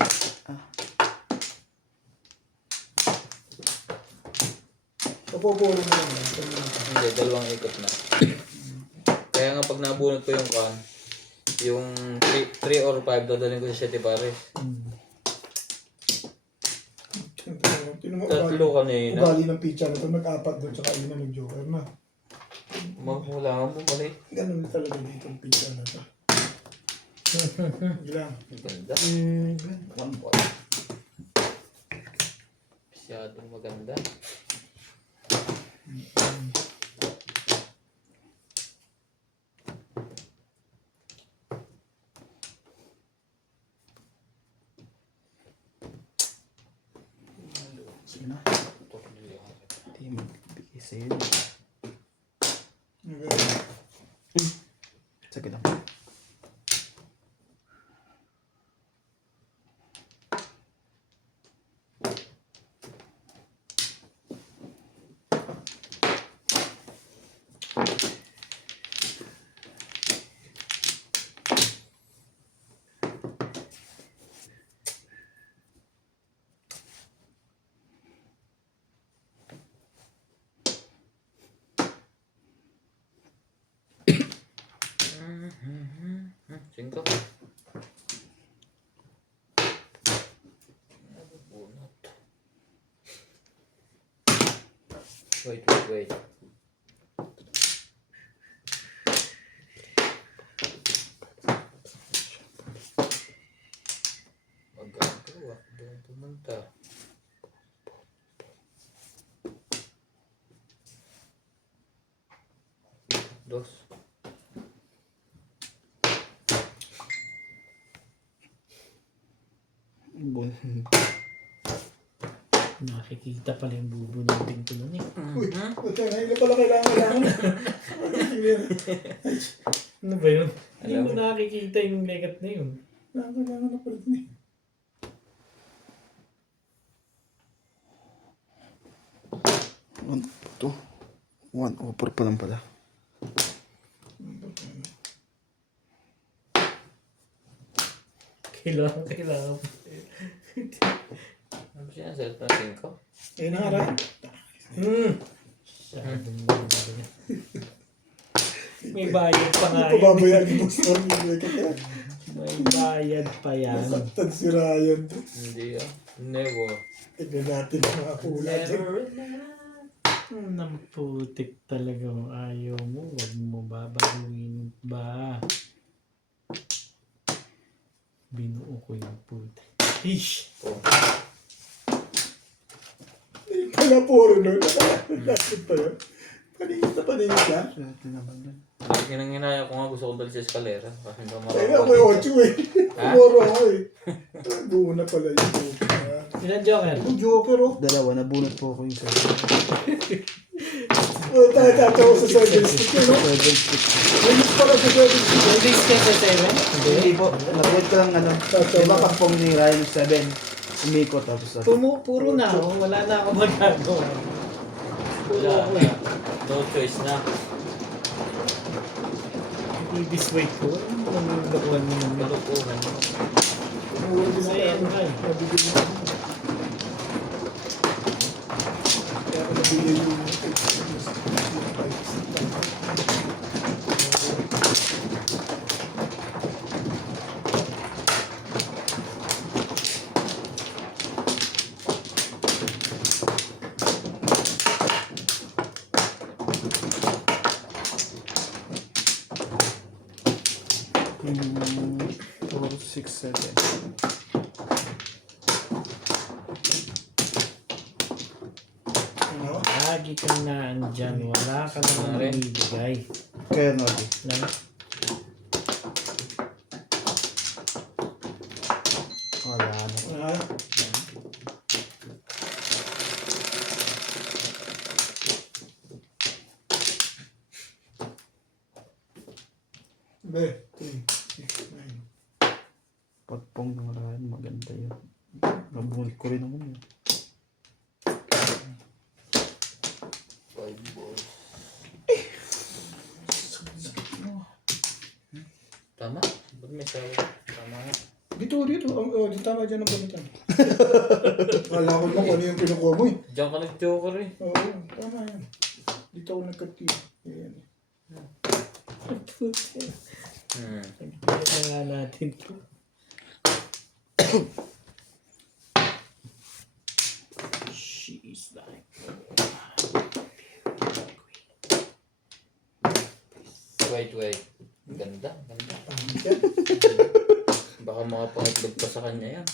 Papupuro na lang. Hindi, dalawang ikot na. Kaya nga pag nabunot ko yung kan, yung 3 or 5, dadalhin ko sa 7 pares. Tatlo kanina. Ugali ng pizza na ito, nag-apat doon, tsaka yun na nag-joker na. Wala nga bumalik. Ganun talaga dito ang pizza na ito. Sige lang. Ang ganda. One ball. Masyadong maganda. Sige na. Hindi magbigay sa'yo. Okay. Sige lang. Singko. Wait. Magagawa. Doon pumunta. Dos. Nakikita pala yung bubunutin ko nun eh. Uy, puta na, hindi pala kailangan. Ano ba yun? Hindi Alam mo mo. nakikita yung legat na yun. Kailangan na pala din eh. One, two. One offer pa lang pala. Kailangan. Ano siya? Set na 5? Ayun na nga rin. Masyadong maganda niya. May bayad pa nga Hindi yun. pababayaan ni Boss Ron. May bayad pa yan. Nasaktan si Ryan. Hindi ah. Never. Tignan natin ang mga kulat. Namputik talaga. Ayaw mo. Huwag mo babaguhin ba? Binuo ko yung putik. Ish! Oh. Kala puro nun. Nakakit pa yun. Paningit na paningit siya. Swerte naman yan. Hinang-hinaya ko nga gusto ko dali sa eskalera. Kasi hindi ako Ay, marunong. ako yung 8 eh. Ha? Pumoro ako eh. Buo na pala yung joker. Ilan joker? Yung joker oh. Dalawa, nabunot po ako yung sa'yo. Tayo tatawa sa 7 stick yun oh. 7 sticks. Limit pala sa 7 stick. Yung base case sa 7? Hindi po. Nag-wait ko lang ano. Diba pag pong ni Ryan 7, umikot tapos Puro na ako. Wala na ako magagawa. Puro Wala ako na. eh. No choice na. I-diswait ko. Ano naman yung nakuha mo naman? Kalukuhan. Pumuro din Sa ako. yan ba eh? Nabigyan mo. Kaya ako nabigyan yung lagi kang naandyan. Wala ka naman Rin. ibibigay. Kaya Nodi. Na, Wala na. Ah. Be, 3, 6, 9. Pagpong ng Ryan, maganda yun. Nabunod ko rin naman yun. 5 balls. Tama? Ba't may sawa? Tama nga. Dito. Oh, dito tama dyan ang pamitan. Wala ko mo kung ano yung pinukuha mo eh. Diyan ka nag-joker eh. Oo, tama yan. Dito ako nagkatiyo. Ayan. Pagpili na nga natin to. She is like... Wait. Ganda. Pangit yan. Baka makapangitlog pa sa kanya yan.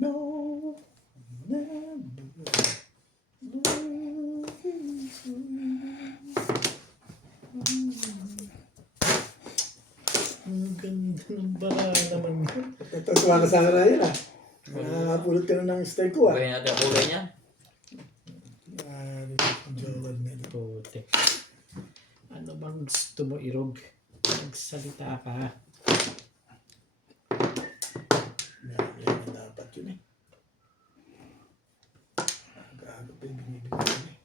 No, never love is Ang ganda ng bara naman yun. Tatuwa ka sa akin na yun ah. Nakapulot ka na ng style ko ah. Gawin natin ang kulay niya. Jowal na ito. Puti. Ano bang gusto mo irog? Magsalita ka. Yan ang dapat yun eh. Aga-aga pa yung binibigay yun eh.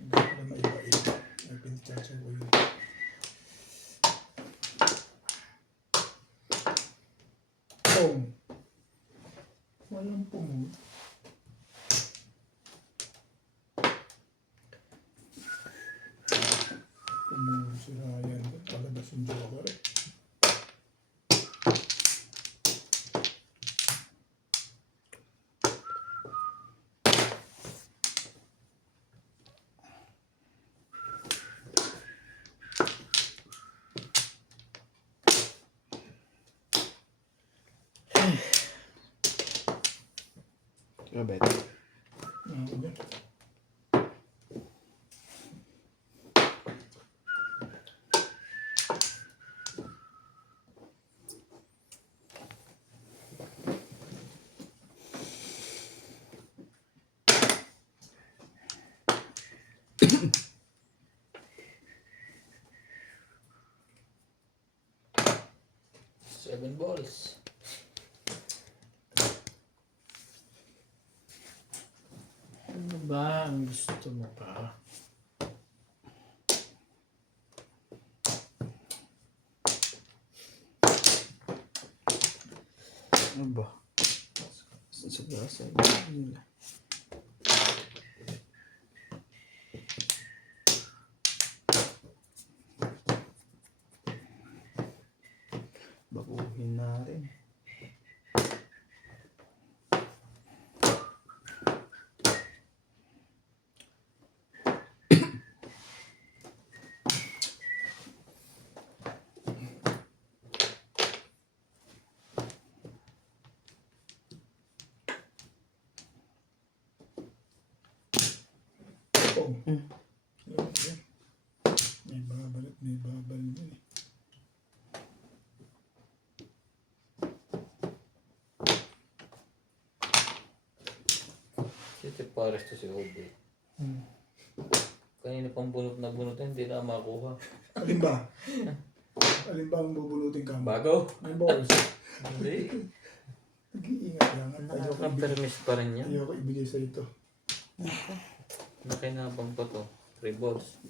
Hindi ko na maiba-iba. Ay, pinchacha ko yun. Pong. Walang pong. Si Ryan, palabas yung joker eh. Gabet. Ako dyan. Seven balls. Ano ba ang gusto mo pa? Ano ba? Sa gasa. Nila. Baguhin na rin. Pong. Okay. May babalik yun eh. Siyempre pares to si Obe. Kanina pang bunot na bunot hindi na makuha. Alin ba? Alin ba ang bubunutin ka mo? Bago? May balls. Hindi. Nag-iingat lang. At Nakapermis pa rin yan. ayoko ibigay sa ito. Nakinabang pa to. 3 balls.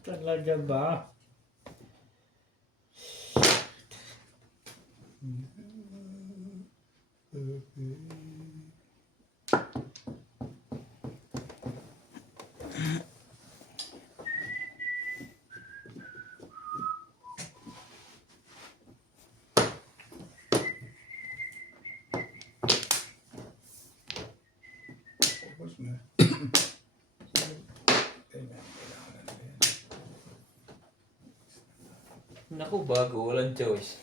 Talaga ba? Naku, bago. Walang choice.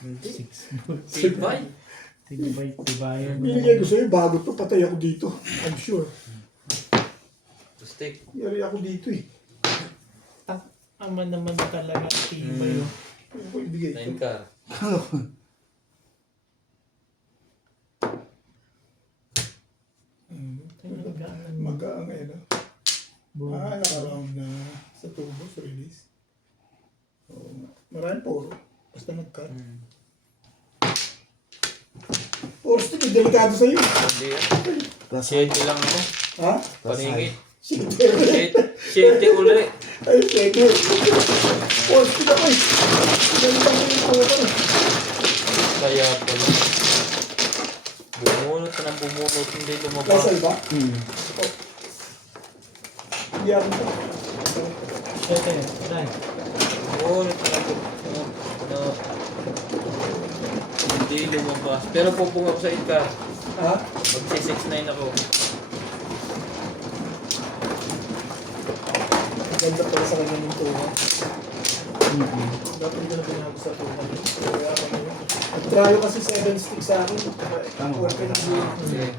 Hindi. 6 Tibay. Tibayan mo. Binigay ko sa'yo, bago to, patay ako dito. I'm sure. Stick. Yari ako dito eh. Ama naman talaga. Tibay oh. Ano ko ibigay 9 ito? ka. Magaang eh, no? Naka-round na sa turbo, sa release. Oo nga. Maraming poro. Basta nag-cut. Poro stick, delikado sa'yo. Hindi yan. 7 lang ako. Ha? Paningit. Sige. 7 uli. Ay, sige. Poro stick ako eh. Delikado yung poro. Kaya pala. Bumunot ka ng bumunot. Hindi lumabas. Kasal ba? Hindi ako ito. 7, 9. Bumunot ka ng bumunot. Hindi lumabas. Pero pupunga ko sa ika. Ha? Magsi-6-9 ako. Ganda pala sa kanya ng tuwa. Dapat ko na pinago sa tuwa. Kaya ako na yun. Nag-tryo kasi 7 stick sa akin. Tama. Working ang buhay. Okay.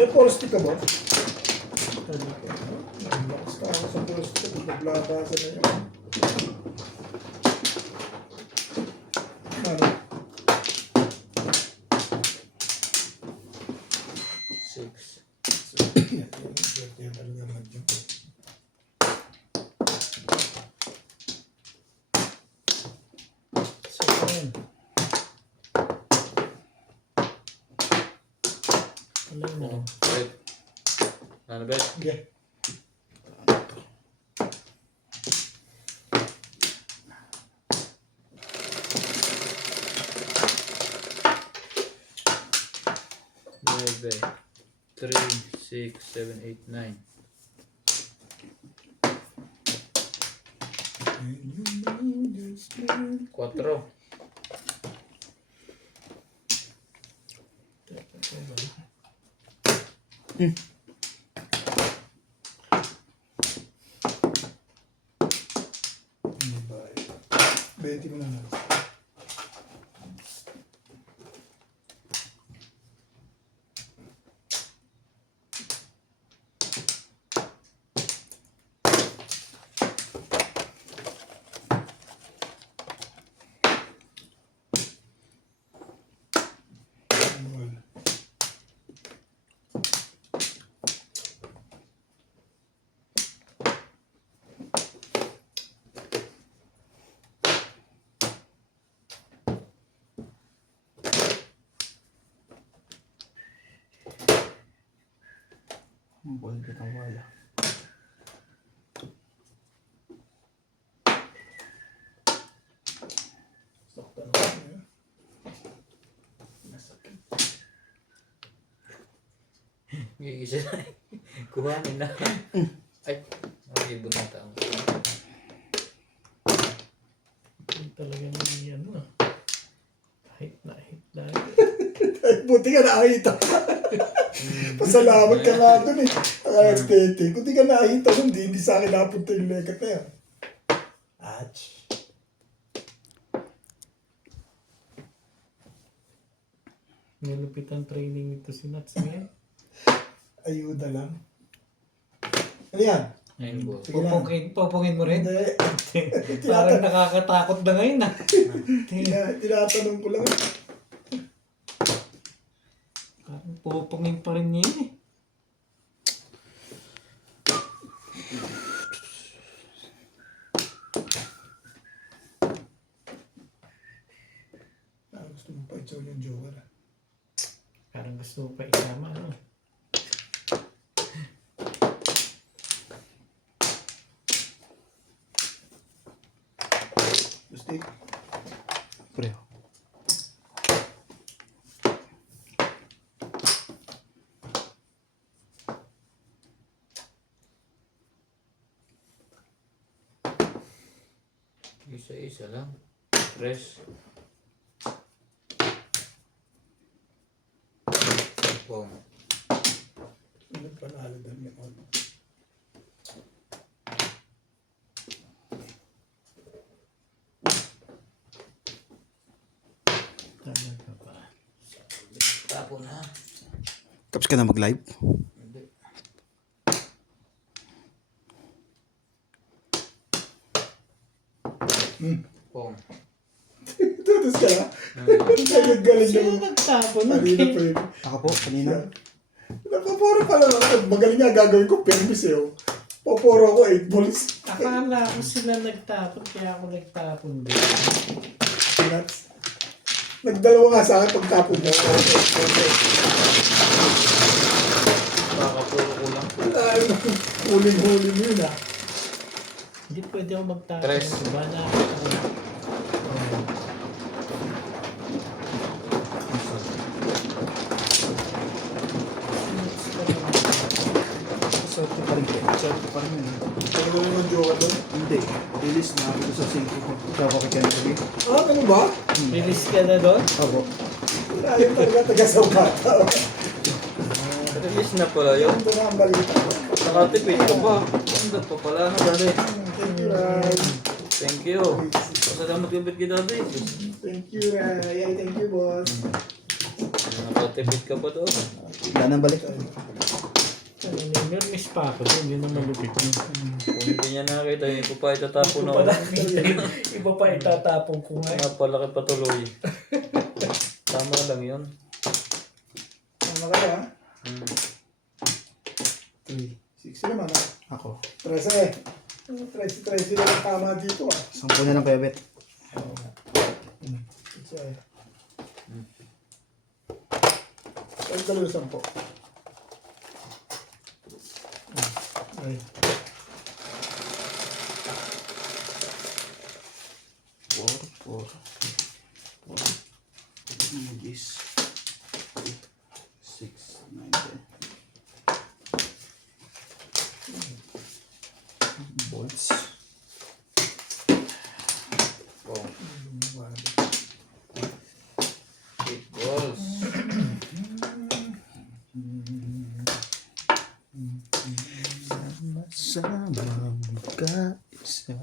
Eh, 4 stick ka ba? Lakas ka ako sa 4 stick. Naglakasan na yun. Ano? 6. Yan talaga madyo. Wala na rin. Bet. Ano bet? Okay. Nueve. 3, 6, 7, 8, 9. Cuatro. Ano ba? 20 mo na lang. Ball ka ng wala. Sakta na ako. Nasakit. Gigisa na. Kuhanin na. Ay. Nakibon na tao. Talaga ni ano ah. Hit na. Ay, buti ka nakakita. Pasalamat ka nga dun eh. Ay, tete. Kung di ka nakakita nun, hindi sa akin napunta yung lekat na yan. Ach. Nilupit ang training nito si Nats ngayon. Ayuda lang. Ano yan? Ayun po. Sige lang. Popongin mo rin? Hindi. Parang nakakatakot na ngayon ah. Tinatanong ko lang. Parang popongin pa rin niya eh. Gusto mo pa ito yung joker. Parang gusto mo pa isama ano. Gusto Preo. Isa-isa lang. Tres. Boom. Ano panalo doon yung ano? Talaga ba? Tapo na. Tapos ka na mag-live? Hindi. Pong. Tutos ka na. Ang galing Sino naman. nagtapon? Kanina pa yun. Ako po, kanina. Napapuro pala naman. Magaling nga gagawin ko. Permis eh. Papuro ko 8 balls. Akala ko sila nagtapon, kaya ako nagtapon din. Nuts. Nagdalawa nga sa akin pagtapon mo. Kakapuro ko lang. Huling-huli mo yun ah. Hindi pwede ako magtapon. Tres. Diba na ako? Swerte pa rin po. Swerte pa rin yun. Ano ba yung joke doon? Hindi. Release na ako sa 5 ko. Tsaka ko kaya nagabi. Ah, ganun ba? Release ka na doon? Ako. Ayaw talaga taga-Saugata. Release na pala yun. Ito na ang balita. Nakatipid ka pa. Ganda pa pala na dali. Thank you, Ray. Thank you. Pasalamat ka ba't kita dito? Thank you, Ray. Ay, thank you, boss. Nakatipid ka pa doon. Wala nang balik. Miss pa ako doon, yun ang malupit mo. Kung hindi niya nakita, hindi ko pa itatapon na. Iba pa itatapon ko nga. Napalaki pa tuloy. Tama lang yun. Tama ka ha? Hmm. 6 naman ha? Ako. 13. 13 lang ang tama dito ah. 10 na lang kaya bet. Isa eh. Ang dalawa 10. Ay. 4. Is 6, 9, 10. Bolts. Oh. 8 balls. Sama magkaisa.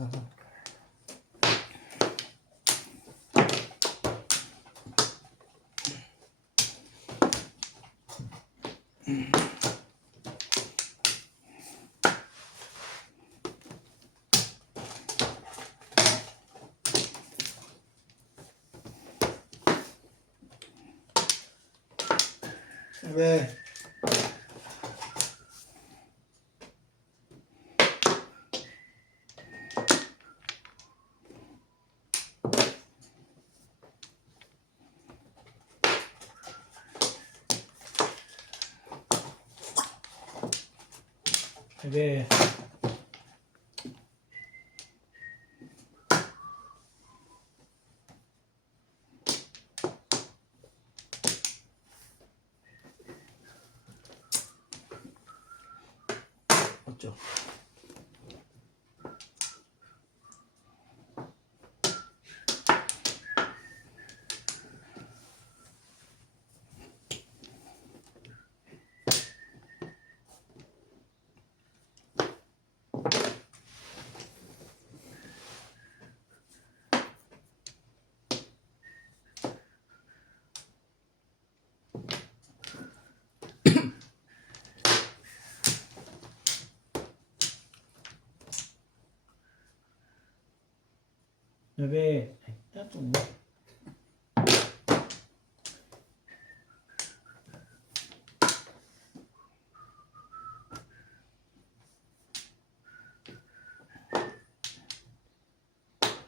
Sabi. Sabi, Ocho. ay, tapon mo.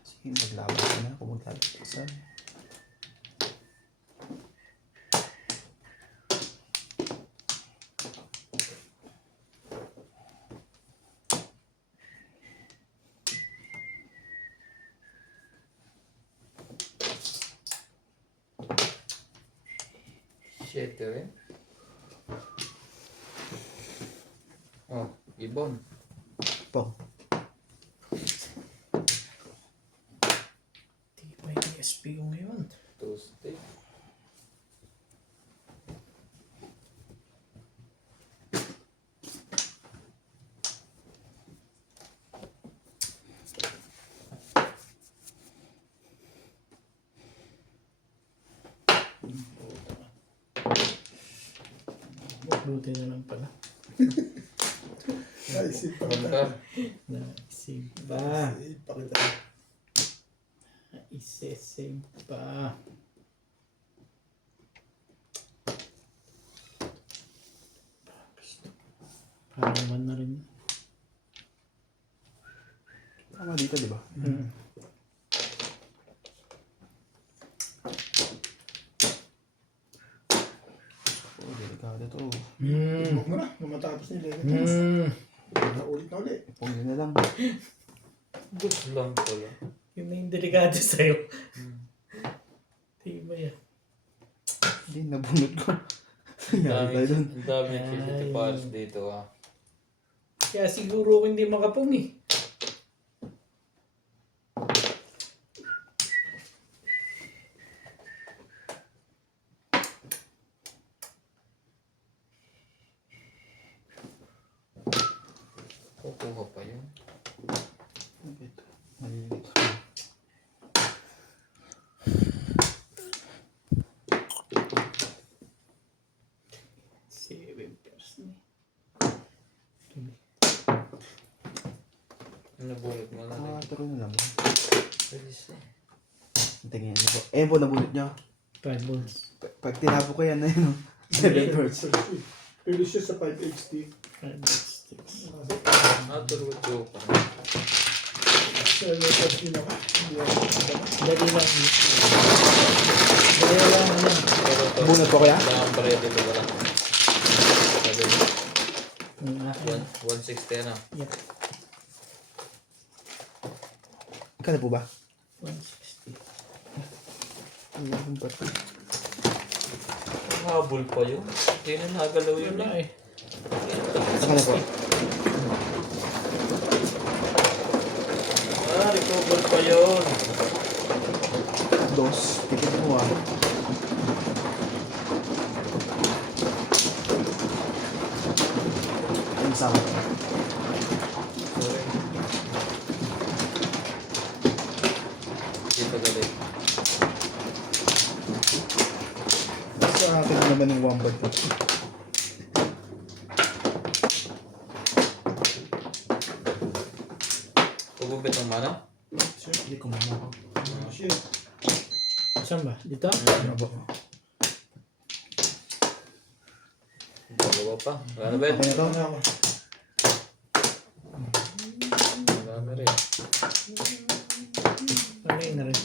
Sige, maglaban ka na. Kung maglaban ka sa... Siete rin. Oh, ibon. Po. Di ba yung SP ko ngayon? Tuesday. Buti na lang pala. Naisip pa One kita. car. Naisip pa. Naisip pa kita. Naisisip pa. Parang man na rin. Tama dito, di ba? Oh, delikado to. Huwag mo na. Mamatapos nila. Ulit na ulit. Pungin na lang. Gusto lang pala. Yun na yung delikado sa'yo. Di ba yan? Hindi, nabunot ko. Ang Nangyari dami, tayo dun. ang dami nagsisitiparas dito ah. Kaya siguro ako hindi makapong eh. Kukuha pa yun. Ito. Maliliit. Seven person eh. Ano bulot mo na rin? Turo na lang. Release eh. Tingnan niyo po. Eh po, nabunot niya. 5 balls. Pag tinapo ko yan, ayun o. 7 birds. Release siya sa 5 HD. 5 sticks. Turo joke. 7 HD na ka. Hindi ako. Dali lang. Dali lang ano. Pero to, Bunot po kaya? wala kang pareho dito wala. Sabi, Yung akin. 160 na. Yep. Kala po ba? 160. Ayun pa ito. Habol pa yun. Hindi na nagalaw yun Wala eh. eh. Saka na po. Recover pa yun. Dos. Tipid mo ah. Ayun sa akin. Sorry. Dito galit. Sa akin naman yung wombat ko. Pagubit ng mana? Hindi ko mamahaw. Shit. Saan ba? Dito? Ano ba? Dalawa pa. Wala na ba yun? Okay na to? Ano ako? Wala na rin. Ano yun na rin?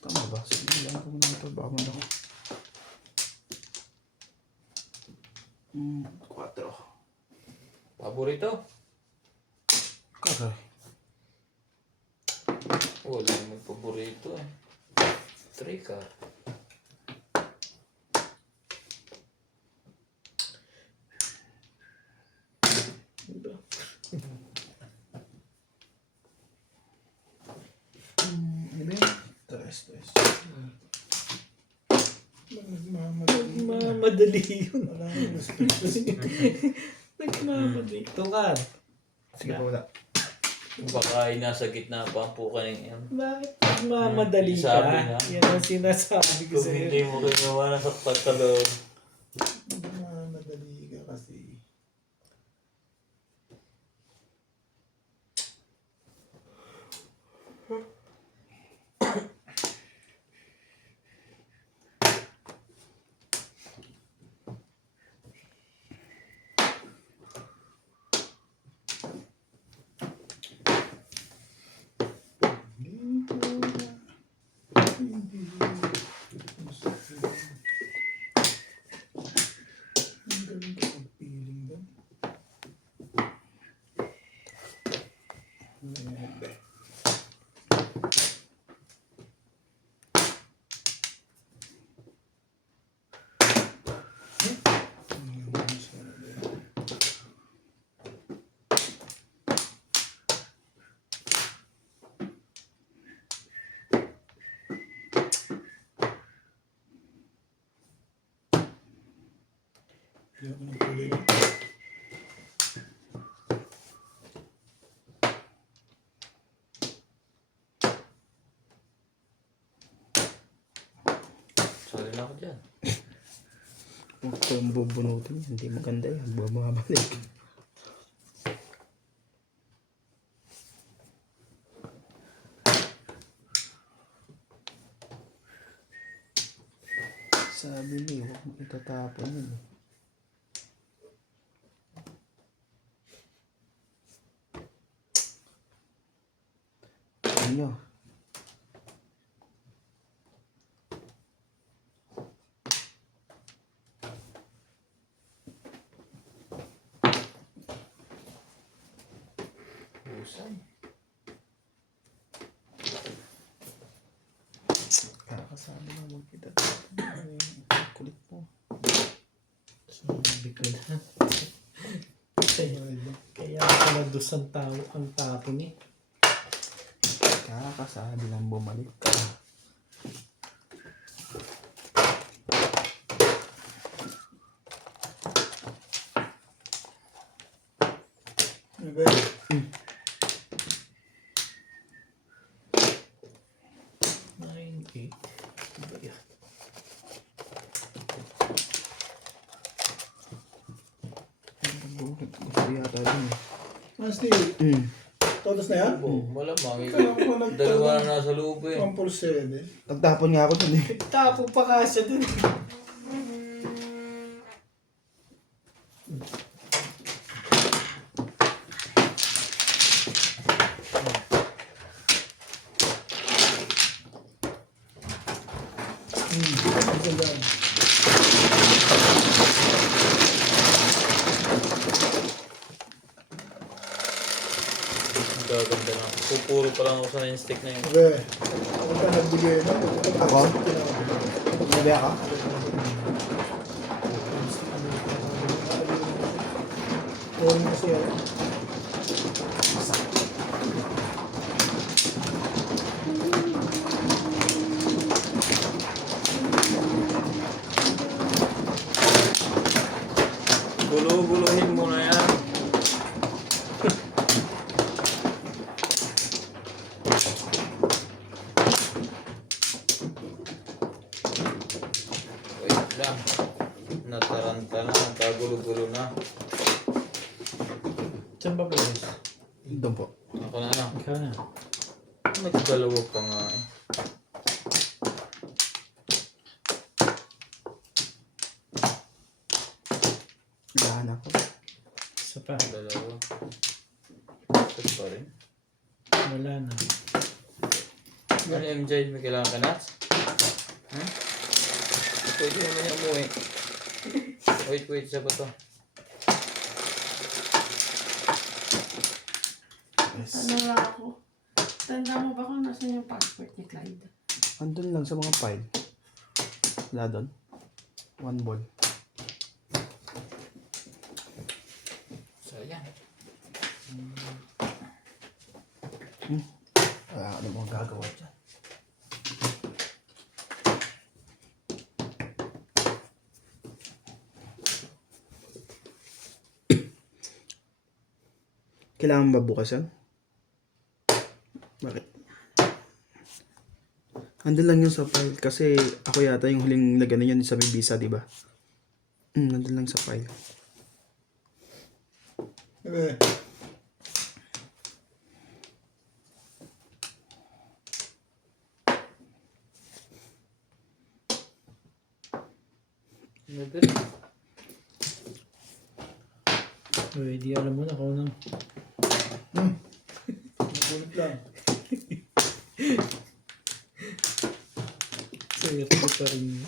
Tama ba? Sige lang ko muna ito. Baka man ako. 4. Paborito? Karay. Wala naman paborito eh. 3 ka. Diba? Ano ba yun? Tres. Nagmamadali yun. Wala nang respect. Nagmamadali. Tukar. Sige po, wala. Baka ay nasa gitna pa ang puka ng yan. Bakit nagmamadali ka? Sabi na. Yan ang sinasabi ko Kung hindi sa'yo. mo ginawa na sa pagkaloob. Madali ka kasi. Ayoko ng kulay. Sorry na ako dyan. Huwag kang bubunutin. Hindi maganda yan. Bumabalik. Sabi niyo, huwag mo itatapon yun. Ano? Usay. Kakasabi na huwag itatapon. Ay, kulit mo. Sabi ko na. Kaya pala doon ang tapon eh. Kakasabi lang bumalik ka. Ano ba yun? Nine, eight. Ano ba yan? Gusto yata yun eh. Honestly, Mm. todos na yan? Oh, malamang. Kaya ko Dalawa na nasa loob eh. Pampulsede. Nagtapon nga ako dun eh. Tapo pa kasi dun. Isa dyan. Gaganda na. Pupuro pa lang ako sa stick na yun. Sabi, ako ka nagbigay na. Ako? Sabi ako? Meron kasi ako. Guluhin mo na yan. Wait lang. Nataranta na. Kagulo-gulo na. Saan ba pwede? Doon po. Ako na lang. Ikaw na. Nagdalawa pa nga eh. Dahan ako. Isa pa. Dalawa. Ito pa rin. Wala na. Ano MJ? May kailangan ka nuts? Hmm? Pwede naman yung umuwi. Wait. Isa pa to. Ano nga ako? Tanda mo ba kung nasan yung passport ni Clyde? Andun lang sa mga file. Wala doon. One ball. Sayang. Wala ka namang gagawa dyan. Kailangan ba bukasan? Bakit? Andun lang yun sa file kasi ako yata yung huling lagyan yun sa may visa, di ba? Nandun lang sa file. Sabi, Maybe. Uy, di alam mo na kung ano. nagulit lang. Swerte pa rin yun.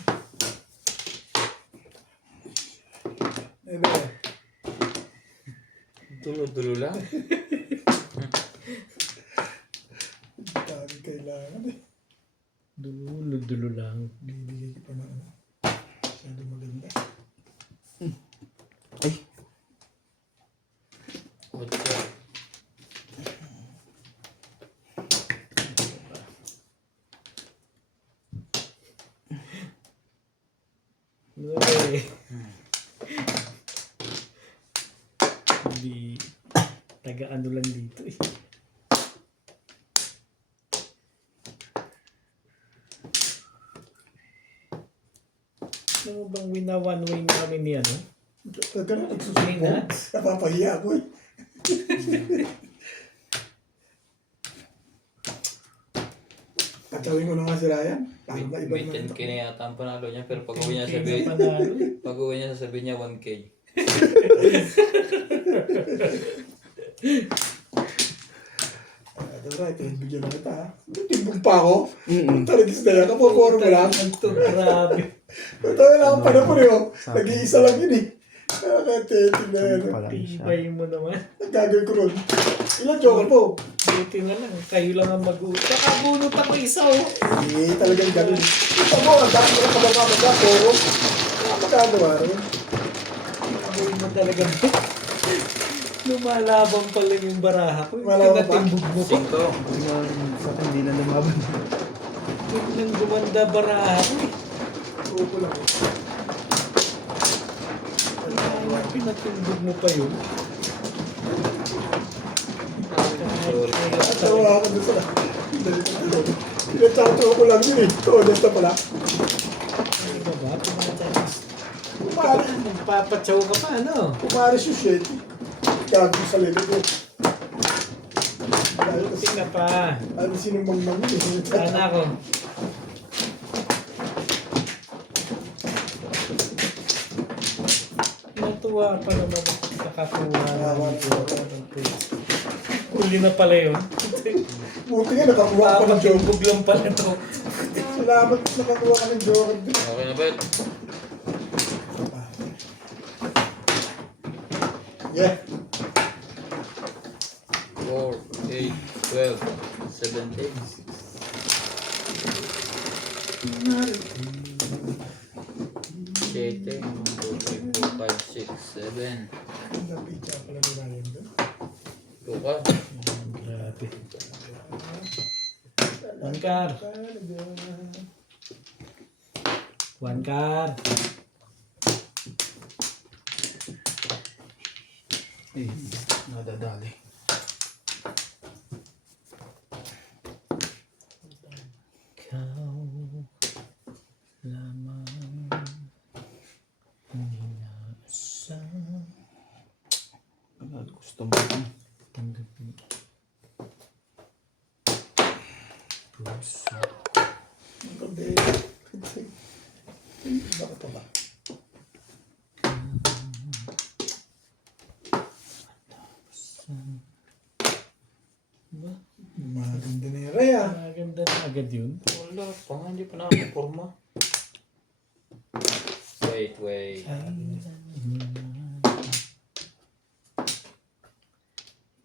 Sabi, Dulo-dulo lang. dami kailangan eh. Dulo lang. Bibigay ko pa na ano. Masyado maganda. Ay, What's that? Uy. Taga-ano lang dito eh. Ano mo bang wina-one way namin ni ano? Ganun, nagsusuko. May nuts? Napapahiya ako eh. Katawin ko na nga si Ryan. Para maiba May naman 10k na yata ang panalo niya, pero pag uwi niya Kaya sabihin, panalo. pag uwi niya sasabihin niya 1k. Ito right, bigyan na kita ha. Timbong pa ako. Mm-mm. Taragis na yan. Kapaporo mo lang. Ito, grabe. Ito na lang pa na po rin. Nag-iisa lang yun eh. Kaya titing na yan. Pala siya. Tibay mo naman. Ang gagawin ko ron. Ilan joker po? Buti na lang. Kayo lang ang mag-uut. Nakabunot ako isa oh. Eh, talagang ganun. Ito mo, ang dami ko kababa magkakoro. Magkagawa rin. Amoy mo talaga. Lumalabang pa lang yung baraha ko. Lumalabang pa? Tinatimbog mo pa. 5. Sa akin, hindi na lumaban. Nang gumanda baraha ko eh. Upo lang. Pinatimbog mo pa yun. Sorry. Natawa ako doon sa pinatatawa ko lang yun eh. Oo, dito pala. Ano ba ba? Tumatalis. Pumaris. Nagpapatsaw ka pa ano? Pumaris yung shit. Gago sa lebe ko. Dahil kasi Tingnan pa. ano sinong mangmang yun eh. Sana ako. Natuwa pa naman ako nakakuha ng Uli na pala yun. Buti nga nakakuha ka ng joke. Papatimbog lang pala to. Salamat nakakuha ka ng joke. Okay na ba? Yeah. 4, 8, 12, 17. Siete, 2, 3, 4, 5, 6, 7. Napitya pala ni Ryan doon. Ito ka. Grabe. One car. One car. Eh, nadadali. Ikaw lamang ang inaasam. Gusto mo. Tanggapin. Puso. Hindi. Bakit pa ba? Ba? Maganda na yung Rhea. Maganda na agad yun. Wala pa nga, hindi pa nakaporma. Wait.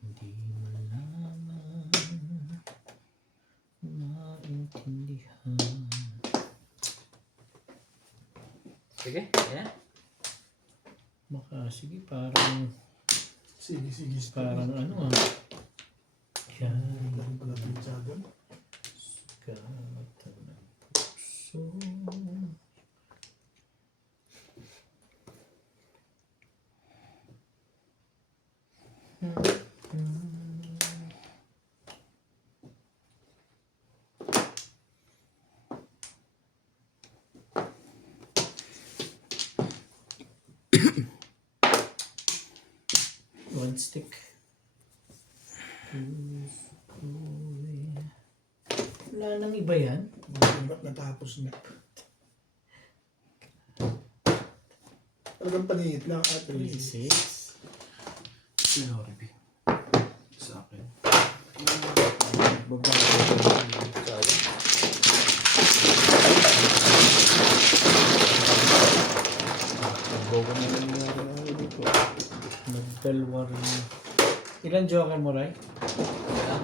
Hindi mo naman maintindihan. Sige, yan. Sige, parang Sige. ano ah. Yan. Dahil pala pizza doon. Gata ng puso. One stick. Wala nang iba yan. Ba't natapos na? Talagang panihit lang at 36. Sinoribi. Sa akin. Sabi. Bawa na lang yung dito. Nagdalwa rin. Ilan joker mo, Ray? Yan.